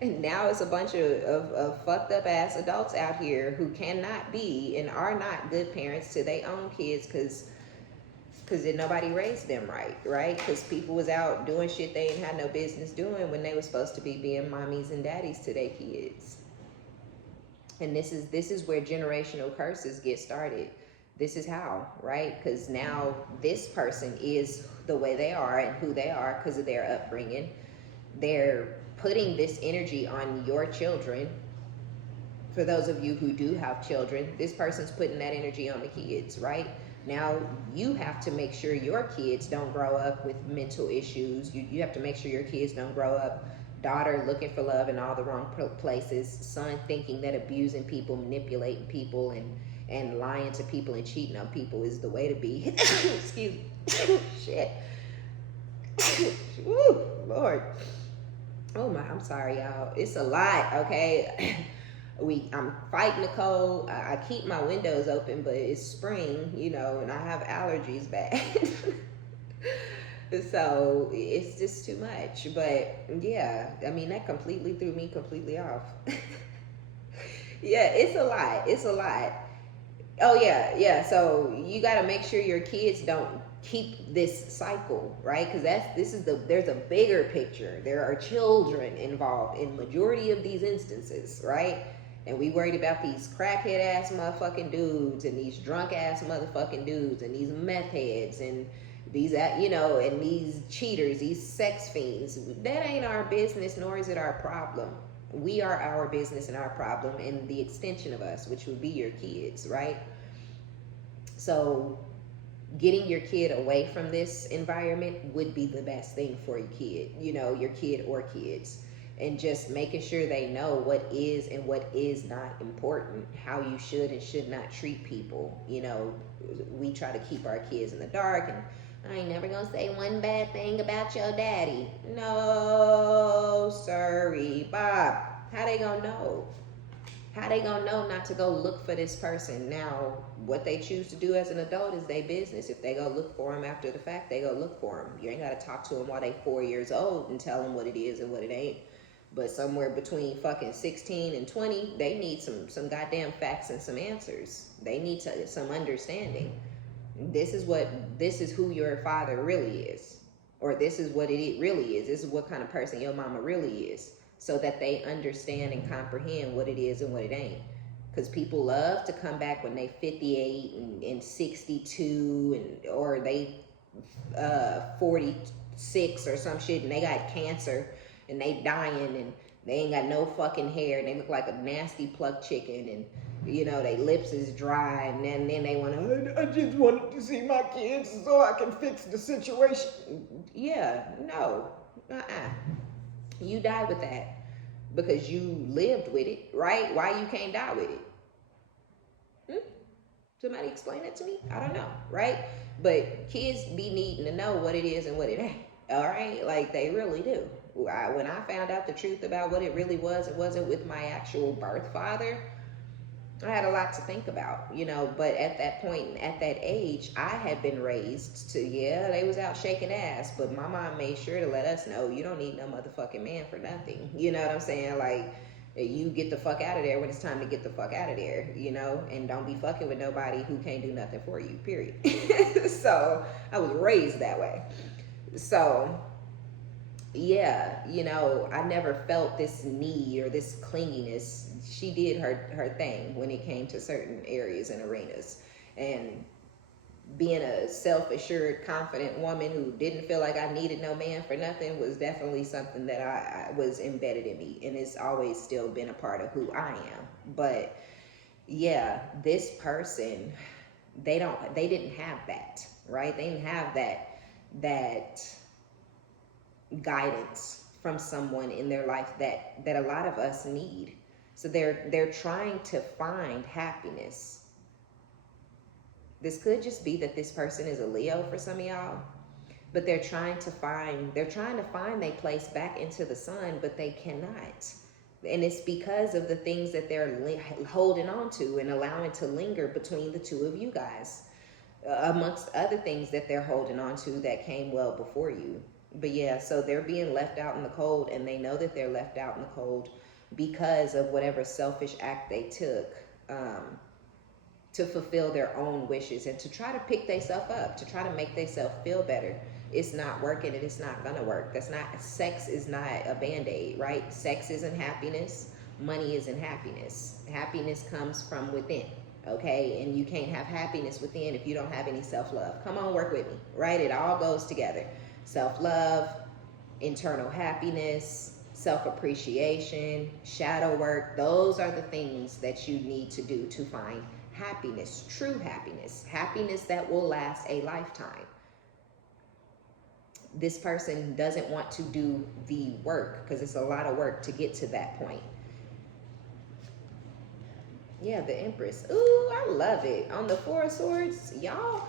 And now it's a bunch of fucked up ass adults out here who cannot be and are not good parents to their own kids because nobody raised them right? Because people was out doing shit they ain't had no business doing when they were supposed to be being mommies and daddies to their kids. And this is where generational curses get started. This is how, right? Because now this person is the way they are and who they are because of their upbringing. They're putting this energy on your children. For those of you who do have children, this person's putting that energy on the kids, right? Now you have to make sure your kids don't grow up with mental issues. You have to make sure your kids don't grow up, daughter looking for love in all the wrong places, son thinking that abusing people, manipulating people, and lying to people and cheating on people is the way to be. Excuse me. Shit. Woo, Lord. Oh my, I'm sorry, y'all. It's a lot, okay? I'm fighting the cold. I keep my windows open, but it's spring, and I have allergies bad. So it's just too much. But yeah, I mean, that completely threw me completely off. Yeah, it's a lot. It's a lot. Oh yeah. So you got to make sure your kids don't keep this cycle, right? Because there's a bigger picture. There are children involved in majority of these instances, right? And we worried about these crackhead ass motherfucking dudes and these drunk ass motherfucking dudes and these meth heads and these, and these cheaters, these sex fiends. That ain't our business, nor is it our problem. We are our business and our problem and the extension of us, which would be your kids, right? So getting your kid away from this environment would be the best thing for your kid, your kid or kids. And just making sure they know what is and what is not important, how you should and should not treat people. We try to keep our kids in the dark, and I ain't never gonna say one bad thing about your daddy. No, sorry, Bob. How they gonna know? How they gonna know not to go look for this person? Now, what they choose to do as an adult is their business. If they go look for them after the fact, they go look for them. You ain't gotta talk to them while they 4 years old and tell them what it is and what it ain't. But somewhere between fucking 16 and 20, they need some goddamn facts and some answers. They need some understanding. This is who your father really is. Or this is what it really is. This is what kind of person your mama really is. So that they understand and comprehend what it is and what it ain't. Because people love to come back when they 58 and 62 or they 46 or some shit and they got cancer and they dying and they ain't got no fucking hair and they look like a nasty plucked chicken You know, their lips is dry, and then they want to, I just wanted to see my kids so I can fix the situation. Yeah, no. Uh-uh. You die with that because you lived with it, right? Why you can't die with it? Hmm? Somebody explain that to me? I don't know, right? But kids be needing to know what it is and what it ain't. All right, like they really do. When I found out the truth about what it really was, it wasn't with my actual birth father. I had a lot to think about, you know, but at that point, at that age, I had been raised to, yeah, they was out shaking ass, but my mom made sure to let us know, you don't need no motherfucking man for nothing. You know what I'm saying? Like, you get the fuck out of there when it's time to get the fuck out of there, you know, and don't be fucking with nobody who can't do nothing for you, period. So I was raised that way. So yeah, you know, I never felt this need or this clinginess. She did her thing when it came to certain areas and arenas. And being a self-assured, confident woman who didn't feel like I needed no man for nothing was definitely something that I was embedded in me, and it's always still been a part of who I am. But yeah, this person, they didn't have that, right? They didn't have that guidance from someone in their life that a lot of us need. So they're trying to find happiness. This could just be that this person is a Leo for some of y'all, but they're trying to find their place back into the sun, but they cannot. And it's because of the things that they're holding on to and allowing to linger between the two of you guys, amongst other things that they're holding on to that came well before you. But yeah, so they're being left out in the cold, and they know that they're left out in the cold because of whatever selfish act they took, to fulfill their own wishes and to try to pick themselves up, to try to make themselves feel better. It's not working, and it's not gonna work. Sex is not a band-aid, right? Sex isn't happiness. Money isn't happiness. Happiness comes from within, okay? And you can't have happiness within if you don't have any self-love. Come on, work with me, right? It all goes together. Self-love, internal happiness, self-appreciation, shadow work. Those are the things that you need to do to find happiness, true happiness, happiness that will last a lifetime. This person doesn't want to do the work because it's a lot of work to get to that point. Yeah, the Empress. Ooh, I love it. On the Four of Swords, y'all,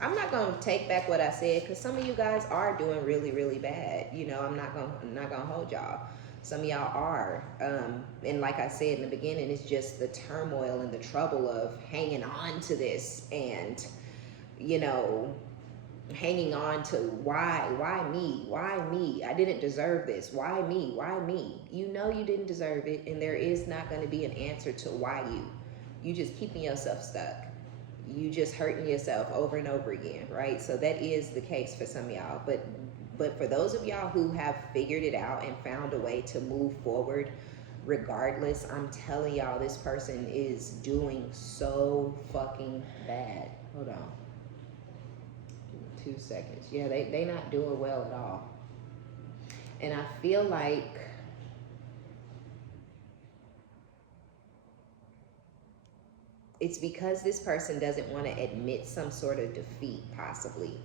I'm not gonna take back what I said because some of you guys are doing really, really bad. You know, I'm not gonna hold y'all. Some of y'all are, and like I said in the beginning, it's just the turmoil and the trouble of hanging on to this, and you know, hanging on to why me, I didn't deserve this, why me. You know you didn't deserve it, and there is not going to be an answer to why you just keeping yourself stuck, you just hurting yourself over and over again, right? So that is the case for some of y'all, but for those of y'all who have figured it out and found a way to move forward regardless, I'm telling y'all, this person is doing so fucking bad. Hold on 2 seconds. Yeah, they not doing well at all. And I feel like it's because this person doesn't want to admit some sort of defeat, possibly.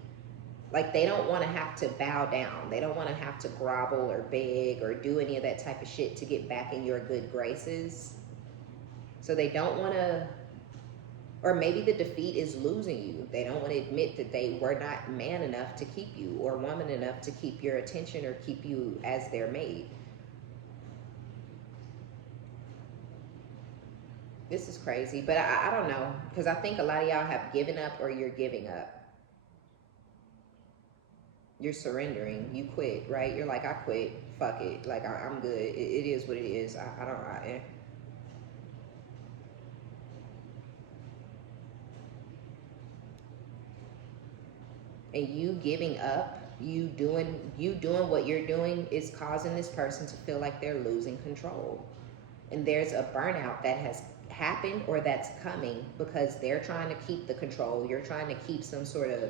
Like they don't want to have to bow down. They don't want to have to grovel or beg or do any of that type of shit to get back in your good graces. So they don't want to, or maybe the defeat is losing you. They don't want to admit that they were not man enough to keep you or woman enough to keep your attention or keep you as their mate. This is crazy, but I don't know, because I think a lot of y'all have given up or you're giving up. You're surrendering. You quit, right? You're like, I quit. Fuck it. Like, I'm good. It is what it is. I don't... And you giving up, you doing what you're doing is causing this person to feel like they're losing control. And there's a burnout that has happened or that's coming because they're trying to keep the control. You're trying to keep some sort of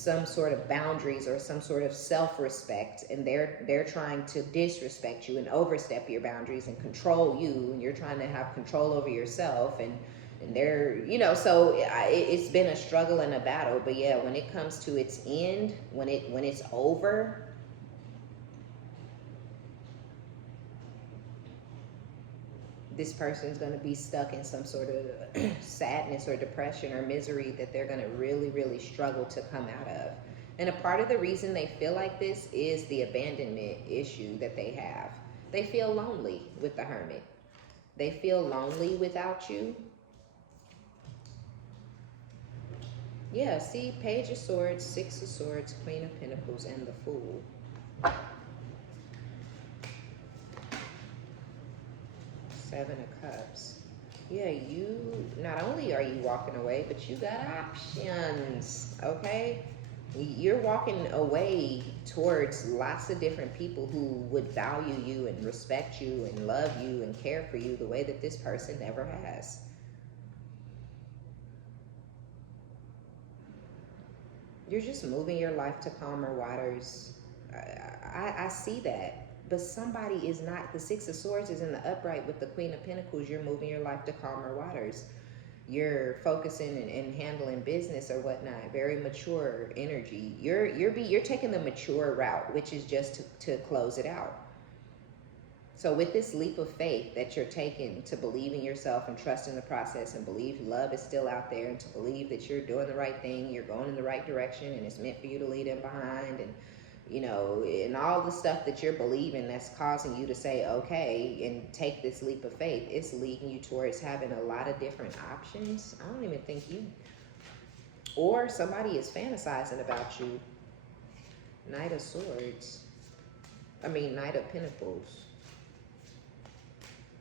some sort of boundaries or some sort of self-respect, and they're trying to disrespect you and overstep your boundaries and control you, and you're trying to have control over yourself, and they're, so it's been a struggle and a battle. But yeah, when it comes to its end, when it's over, this person's going to be stuck in some sort of sadness or depression or misery that they're going to really, really struggle to come out of. And a part of the reason they feel like this is the abandonment issue that they have. They feel lonely with the Hermit. They feel lonely without you. Yeah, see, Page of Swords, Six of Swords, Queen of Pentacles, and the Fool. Seven of Cups. Yeah, you, not only are you walking away, but you got options, okay? You're walking away towards lots of different people who would value you and respect you and love you and care for you the way that this person never has. You're just moving your life to calmer waters. I see that. But somebody is not. The Six of Swords is in the upright with the Queen of Pentacles. You're moving your life to calmer waters. You're focusing and handling business or whatnot. Very mature energy. You're taking the mature route, which is just to close it out. So with this leap of faith that you're taking to believe in yourself and trust in the process and believe love is still out there and to believe that you're doing the right thing, you're going in the right direction, and it's meant for you to lead in behind, and and all the stuff that you're believing that's causing you to say okay and take this leap of faith, it's leading you towards having a lot of different options. I don't even think you, or somebody is fantasizing about you. Knight of Swords. Knight of Pentacles.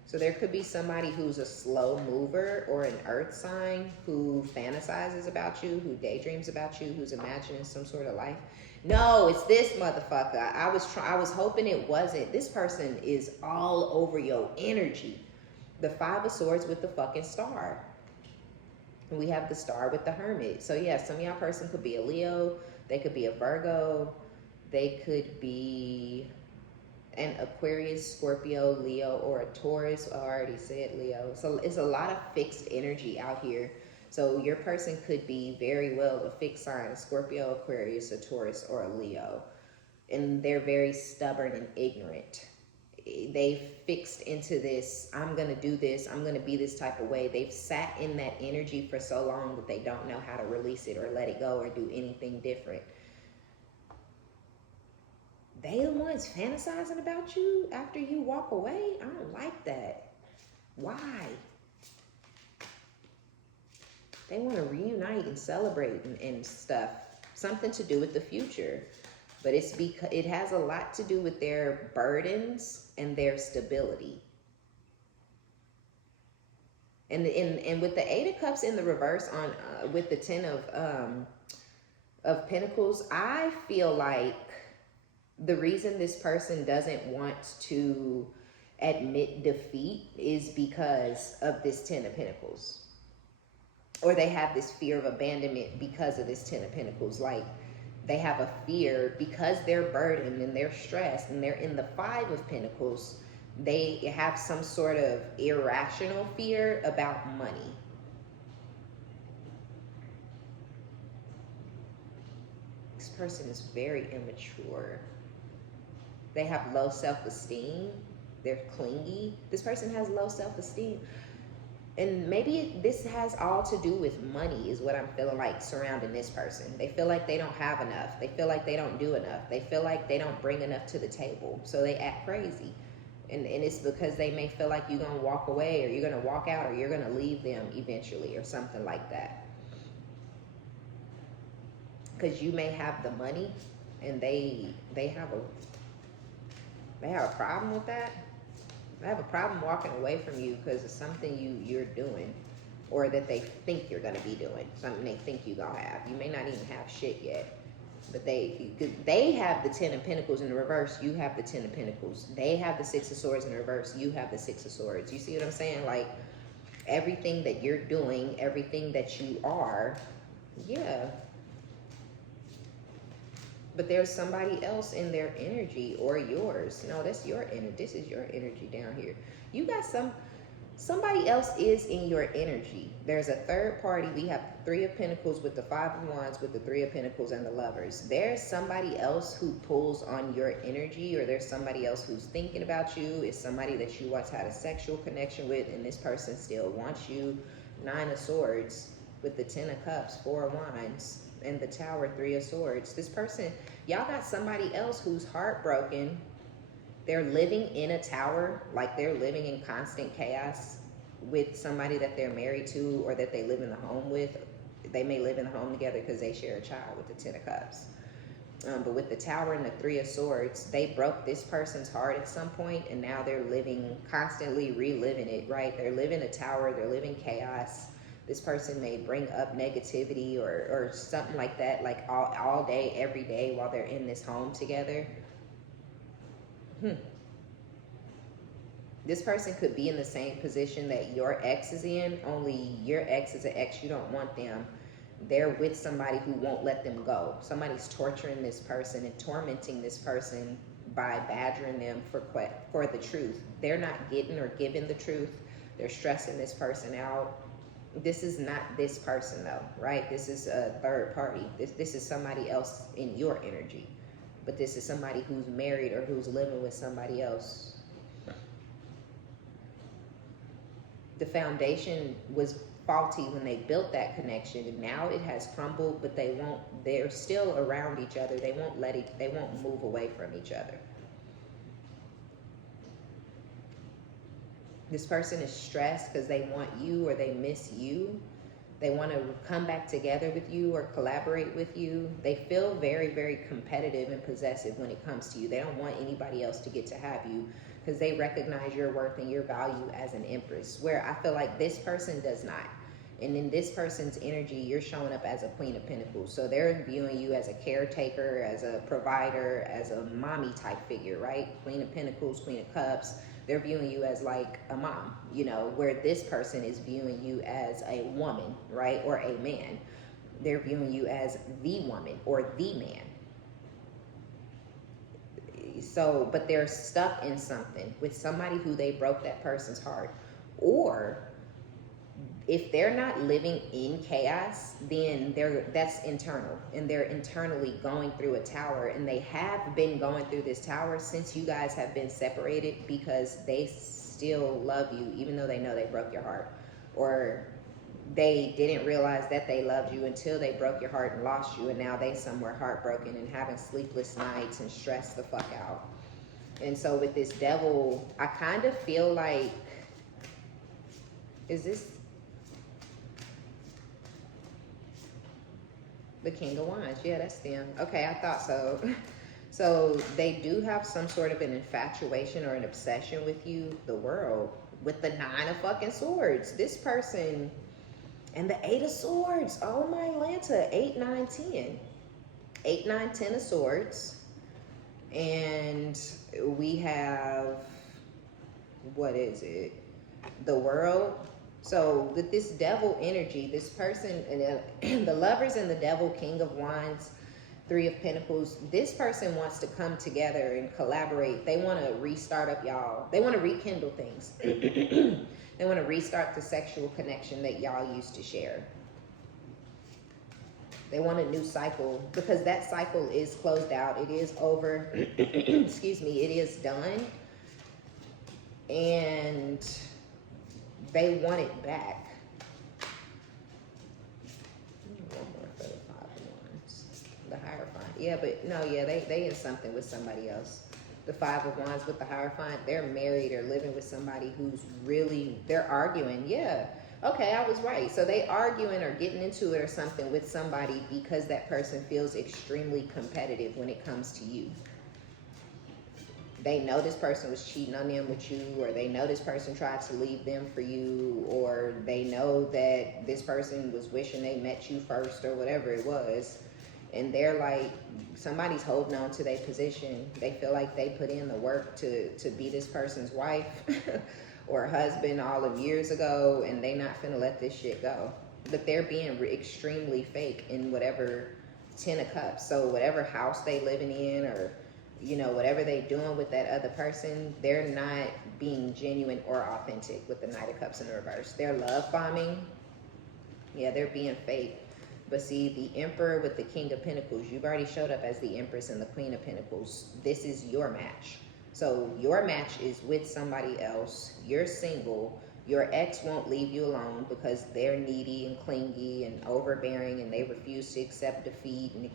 So there could be somebody who's a slow mover or an earth sign who fantasizes about you, who daydreams about you, who's imagining some sort of life. No, it's this motherfucker. I was hoping it wasn't. This person is all over your energy. The Five of Swords with the fucking star. And we have the star with the Hermit. So yeah, some of y'all person could be a Leo. They could be a Virgo. They could be an Aquarius, Scorpio, Leo, or a Taurus. I already said Leo. So it's a lot of fixed energy out here. So your person could be very well a fixed sign, a Scorpio, Aquarius, a Taurus, or a Leo. And they're very stubborn and ignorant. They've fixed into this, I'm going to do this, I'm going to be this type of way. They've sat in that energy for so long that they don't know how to release it or let it go or do anything different. They the ones fantasizing about you after you walk away? I don't like that. Why? They want to reunite and celebrate and stuff. Something to do with the future. But it's because it has a lot to do with their burdens and their stability. And with the Eight of Cups in the reverse on with the Ten of Pentacles, I feel like the reason this person doesn't want to admit defeat is because of this Ten of Pentacles. Or they have this fear of abandonment because of this Ten of Pentacles. Like, they have a fear because they're burdened and they're stressed and they're in the Five of Pentacles. They have some sort of irrational fear about money. This person is very immature. They have low self-esteem. They're clingy. This person has low self-esteem. And maybe this has all to do with money is what I'm feeling like surrounding this person. They feel like they don't have enough. They feel like they don't do enough. They feel like they don't bring enough to the table. So they act crazy. And it's because they may feel like you're going to walk away or you're going to walk out or you're going to leave them eventually or something like that. Because you may have the money and they have a problem with that. They have a problem walking away from you because of something you're doing or that they think you're going to be doing, something they think you're going to have. You may not even have shit yet, but they have the Ten of Pentacles in the reverse. You have the Ten of Pentacles. They have the Six of Swords in the reverse. You have the Six of Swords. You see what I'm saying? Like, everything that you're doing, everything that you are, yeah. But there's somebody else in their energy or yours. No, that's your energy. This is your energy down here. You got somebody else is in your energy. There's a third party. We have Three of Pentacles with the Five of Wands with the Three of Pentacles and the Lovers. There's somebody else who pulls on your energy, or there's somebody else who's thinking about you. It's somebody that you once had a sexual connection with, and this person still wants you. Nine of Swords with the Ten of Cups, Four of Wands, and the Tower, Three of Swords. This person, y'all got somebody else who's heartbroken. They're living in a tower, like they're living in constant chaos with somebody that they're married to or that they live in the home with. They may live in the home together because they share a child with the Ten of Cups. But with the Tower and the Three of Swords, they broke this person's heart at some point, and now they're living, constantly reliving it, right? They're living a tower, they're living chaos. This person may bring up negativity or something like that, like all day, every day while they're in this home together. This person could be in the same position that your ex is in, only your ex is an ex, you don't want them. They're with somebody who won't let them go. Somebody's torturing this person and tormenting this person by badgering them for the truth. They're not getting or giving the truth. They're stressing this person out. This is not this person though, right? This is a third party. This is somebody else in your energy. But this is somebody who's married or who's living with somebody else. The foundation was faulty when they built that connection, and now it has crumbled, but they're still around each other. They won't move away from each other. This person is stressed because they want you or they miss you. They want to come back together with you or collaborate with you. They feel very, very competitive and possessive when it comes to you. They don't want anybody else to get to have you because they recognize your worth and your value as an empress, where I feel like this person does not. And in this person's energy, you're showing up as a Queen of Pentacles. So they're viewing you as a caretaker, as a provider, as a mommy type figure, right? Queen of Pentacles, Queen of Cups. They're viewing you as like a mom, you know, where this person is viewing you as a woman, right? Or a man. They're viewing you as the woman or the man. So, but they're stuck in something with somebody who they broke that person's heart. Or if they're not living in chaos, then that's internal, and they're internally going through a tower, and they have been going through this tower since you guys have been separated because they still love you even though they know they broke your heart, or they didn't realize that they loved you until they broke your heart and lost you, and now they somewhere heartbroken and having sleepless nights and stressed the fuck out. And so with this Devil, I kind of feel like, is this the King of Wands? Yeah, that's them. Okay, I thought so. So they do have some sort of an infatuation or an obsession with you, the World, with the Nine of fucking Swords. This person, and the Eight of Swords. Oh my Atlanta, 8, 9, 10. 8, 9, 10 of Swords. And we have, what is it? The World. So with this Devil energy, this person, and the Lovers and the Devil, King of Wands, Three of Pentacles, this person wants to come together and collaborate. They want to restart up y'all. They want to rekindle things. They want to restart the sexual connection that y'all used to share. They want a new cycle because that cycle is closed out. It is over. Excuse me. It is done. And they want it back. One more for the Five of Wands. The Hierophant. Yeah, but no, yeah, they in something with somebody else. The Five of Wands with the Hierophant, they're married or living with somebody who's really, they're arguing. Yeah. Okay, I was right. So they arguing or getting into it or something with somebody because that person feels extremely competitive when it comes to you. They know this person was cheating on them with you, or they know this person tried to leave them for you, or they know that this person was wishing they met you first or whatever it was. And they're like, somebody's holding on to their position. They feel like they put in the work to be this person's wife or husband all of years ago, and they not finna let this shit go. But they're being extremely fake in whatever Ten of Cups. So whatever house they living in, or whatever they doing with that other person, they're not being genuine or authentic with the Knight of Cups in the reverse. They're love bombing. Yeah, they're being fake. But see, the Emperor with the King of Pentacles, you've already showed up as the Empress and the Queen of Pentacles. This is your match. So your match is with somebody else. You're single. Your ex won't leave you alone because they're needy and clingy and overbearing, and they refuse to accept defeat and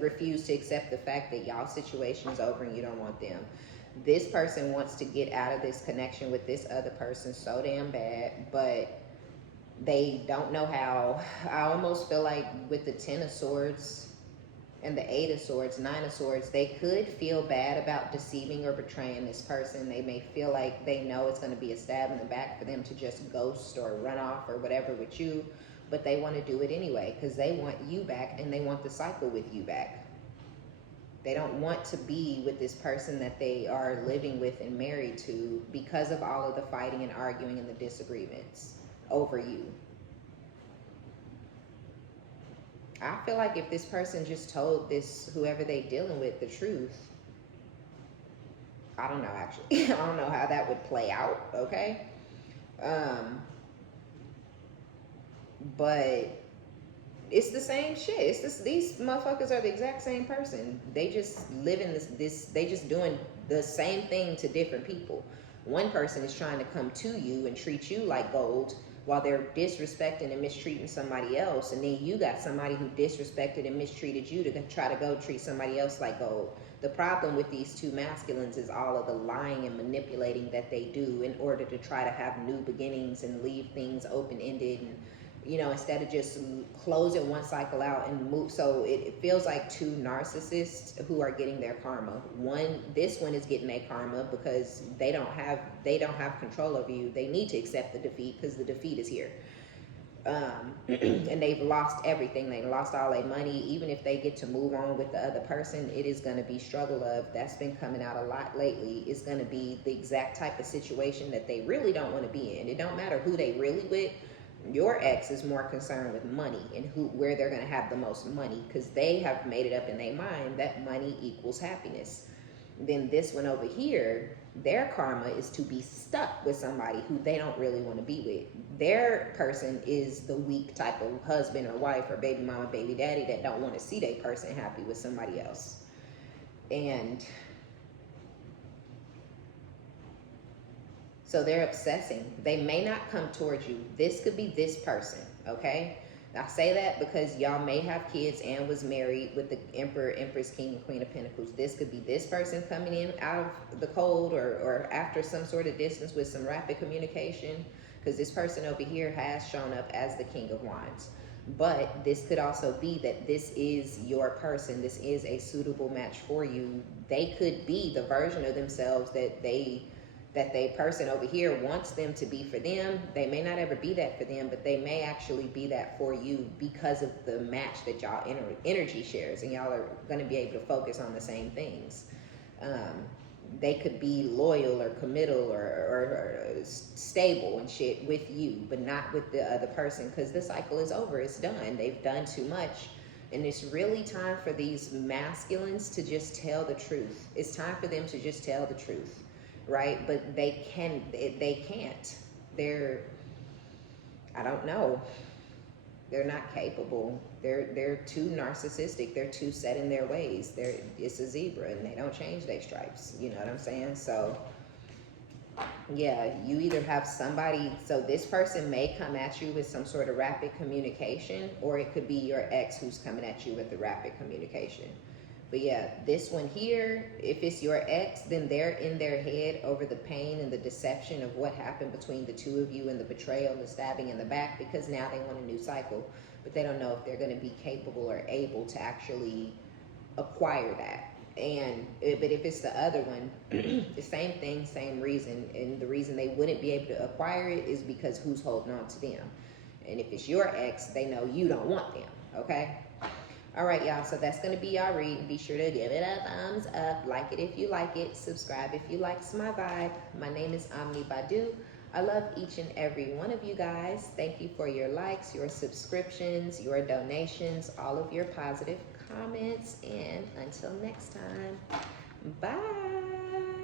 refuse to accept the fact that y'all situation is over and you don't want them. This person wants to get out of this connection with this other person so damn bad, but they don't know how. I almost feel like with the Ten of Swords and the Eight of Swords, Nine of Swords, they could feel bad about deceiving or betraying this person. They may feel like they know it's going to be a stab in the back for them to just ghost or run off or whatever with you, but they want to do it anyway because they want you back and they want the cycle with you back. They don't want to be with this person that they are living with and married to because of all of the fighting and arguing and the disagreements over you. I feel like if this person just told this, whoever they dealing with, the truth, I don't know actually. I don't know how that would play out, okay? But it's the same shit. It's this, these motherfuckers are the exact same person. They just live in this they just doing the same thing to different people. One person is trying to come to you and treat you like gold while they're disrespecting and mistreating somebody else, and then you got somebody who disrespected and mistreated you to try to go treat somebody else like gold. The problem with these two masculines is all of the lying and manipulating that they do in order to try to have new beginnings and leave things open-ended, and instead of just closing one cycle out and move. So it feels like two narcissists who are getting their karma. This one is getting their karma because they don't have control over you. They need to accept the defeat because the defeat is here. And they've lost everything. They lost all their money. Even if they get to move on with the other person, it is going to be struggle of, that's been coming out a lot lately. It's going to be the exact type of situation that they really don't want to be in. It don't matter who they really with. Your ex is more concerned with money and where they're going to have the most money, because they have made it up in their mind that money equals happiness. Then this one over here, their karma is to be stuck with somebody who they don't really want to be with. Their person is the weak type of husband or wife or baby mama, baby daddy that don't want to see their person happy with somebody else. And so they're obsessing. They may not come towards you. This could be this person, okay? I say that because y'all may have kids and was married with the Emperor, Empress, King, and Queen of Pentacles. This could be this person coming in out of the cold or after some sort of distance with some rapid communication, because this person over here has shown up as the King of Wands. But this could also be that this is your person. This is a suitable match for you. They could be the version of themselves that the person over here wants them to be for them. They may not ever be that for them, but they may actually be that for you because of the match that y'all energy shares, and y'all are going to be able to focus on the same things. They could be loyal or committal or stable and shit with you, but not with the other person, because the cycle is over. It's done. They've done too much. And it's really time for these masculines to just tell the truth. It's time for them to just tell the truth. Right? But they can't. I don't know. They're not capable. They're too narcissistic. They're too set in their ways. It's a zebra and they don't change their stripes. You know what I'm saying? So yeah, you either have somebody, so this person may come at you with some sort of rapid communication, or it could be your ex who's coming at you with the rapid communication. But yeah, this one here, if it's your ex, then they're in their head over the pain and the deception of what happened between the two of you, and the betrayal, the stabbing in the back, because now they want a new cycle. But they don't know if they're going to be capable or able to actually acquire that. But if it's the other one, the same thing, same reason. And the reason they wouldn't be able to acquire it is because who's holding on to them. And if it's your ex, they know you don't want them, okay? All right, y'all, so that's going to be y'all read. Be sure to give it a thumbs up. Like it if you like it. Subscribe if you like my vibe. My name is Omni Badu. I love each and every one of you guys. Thank you for your likes, your subscriptions, your donations, all of your positive comments. And until next time, bye.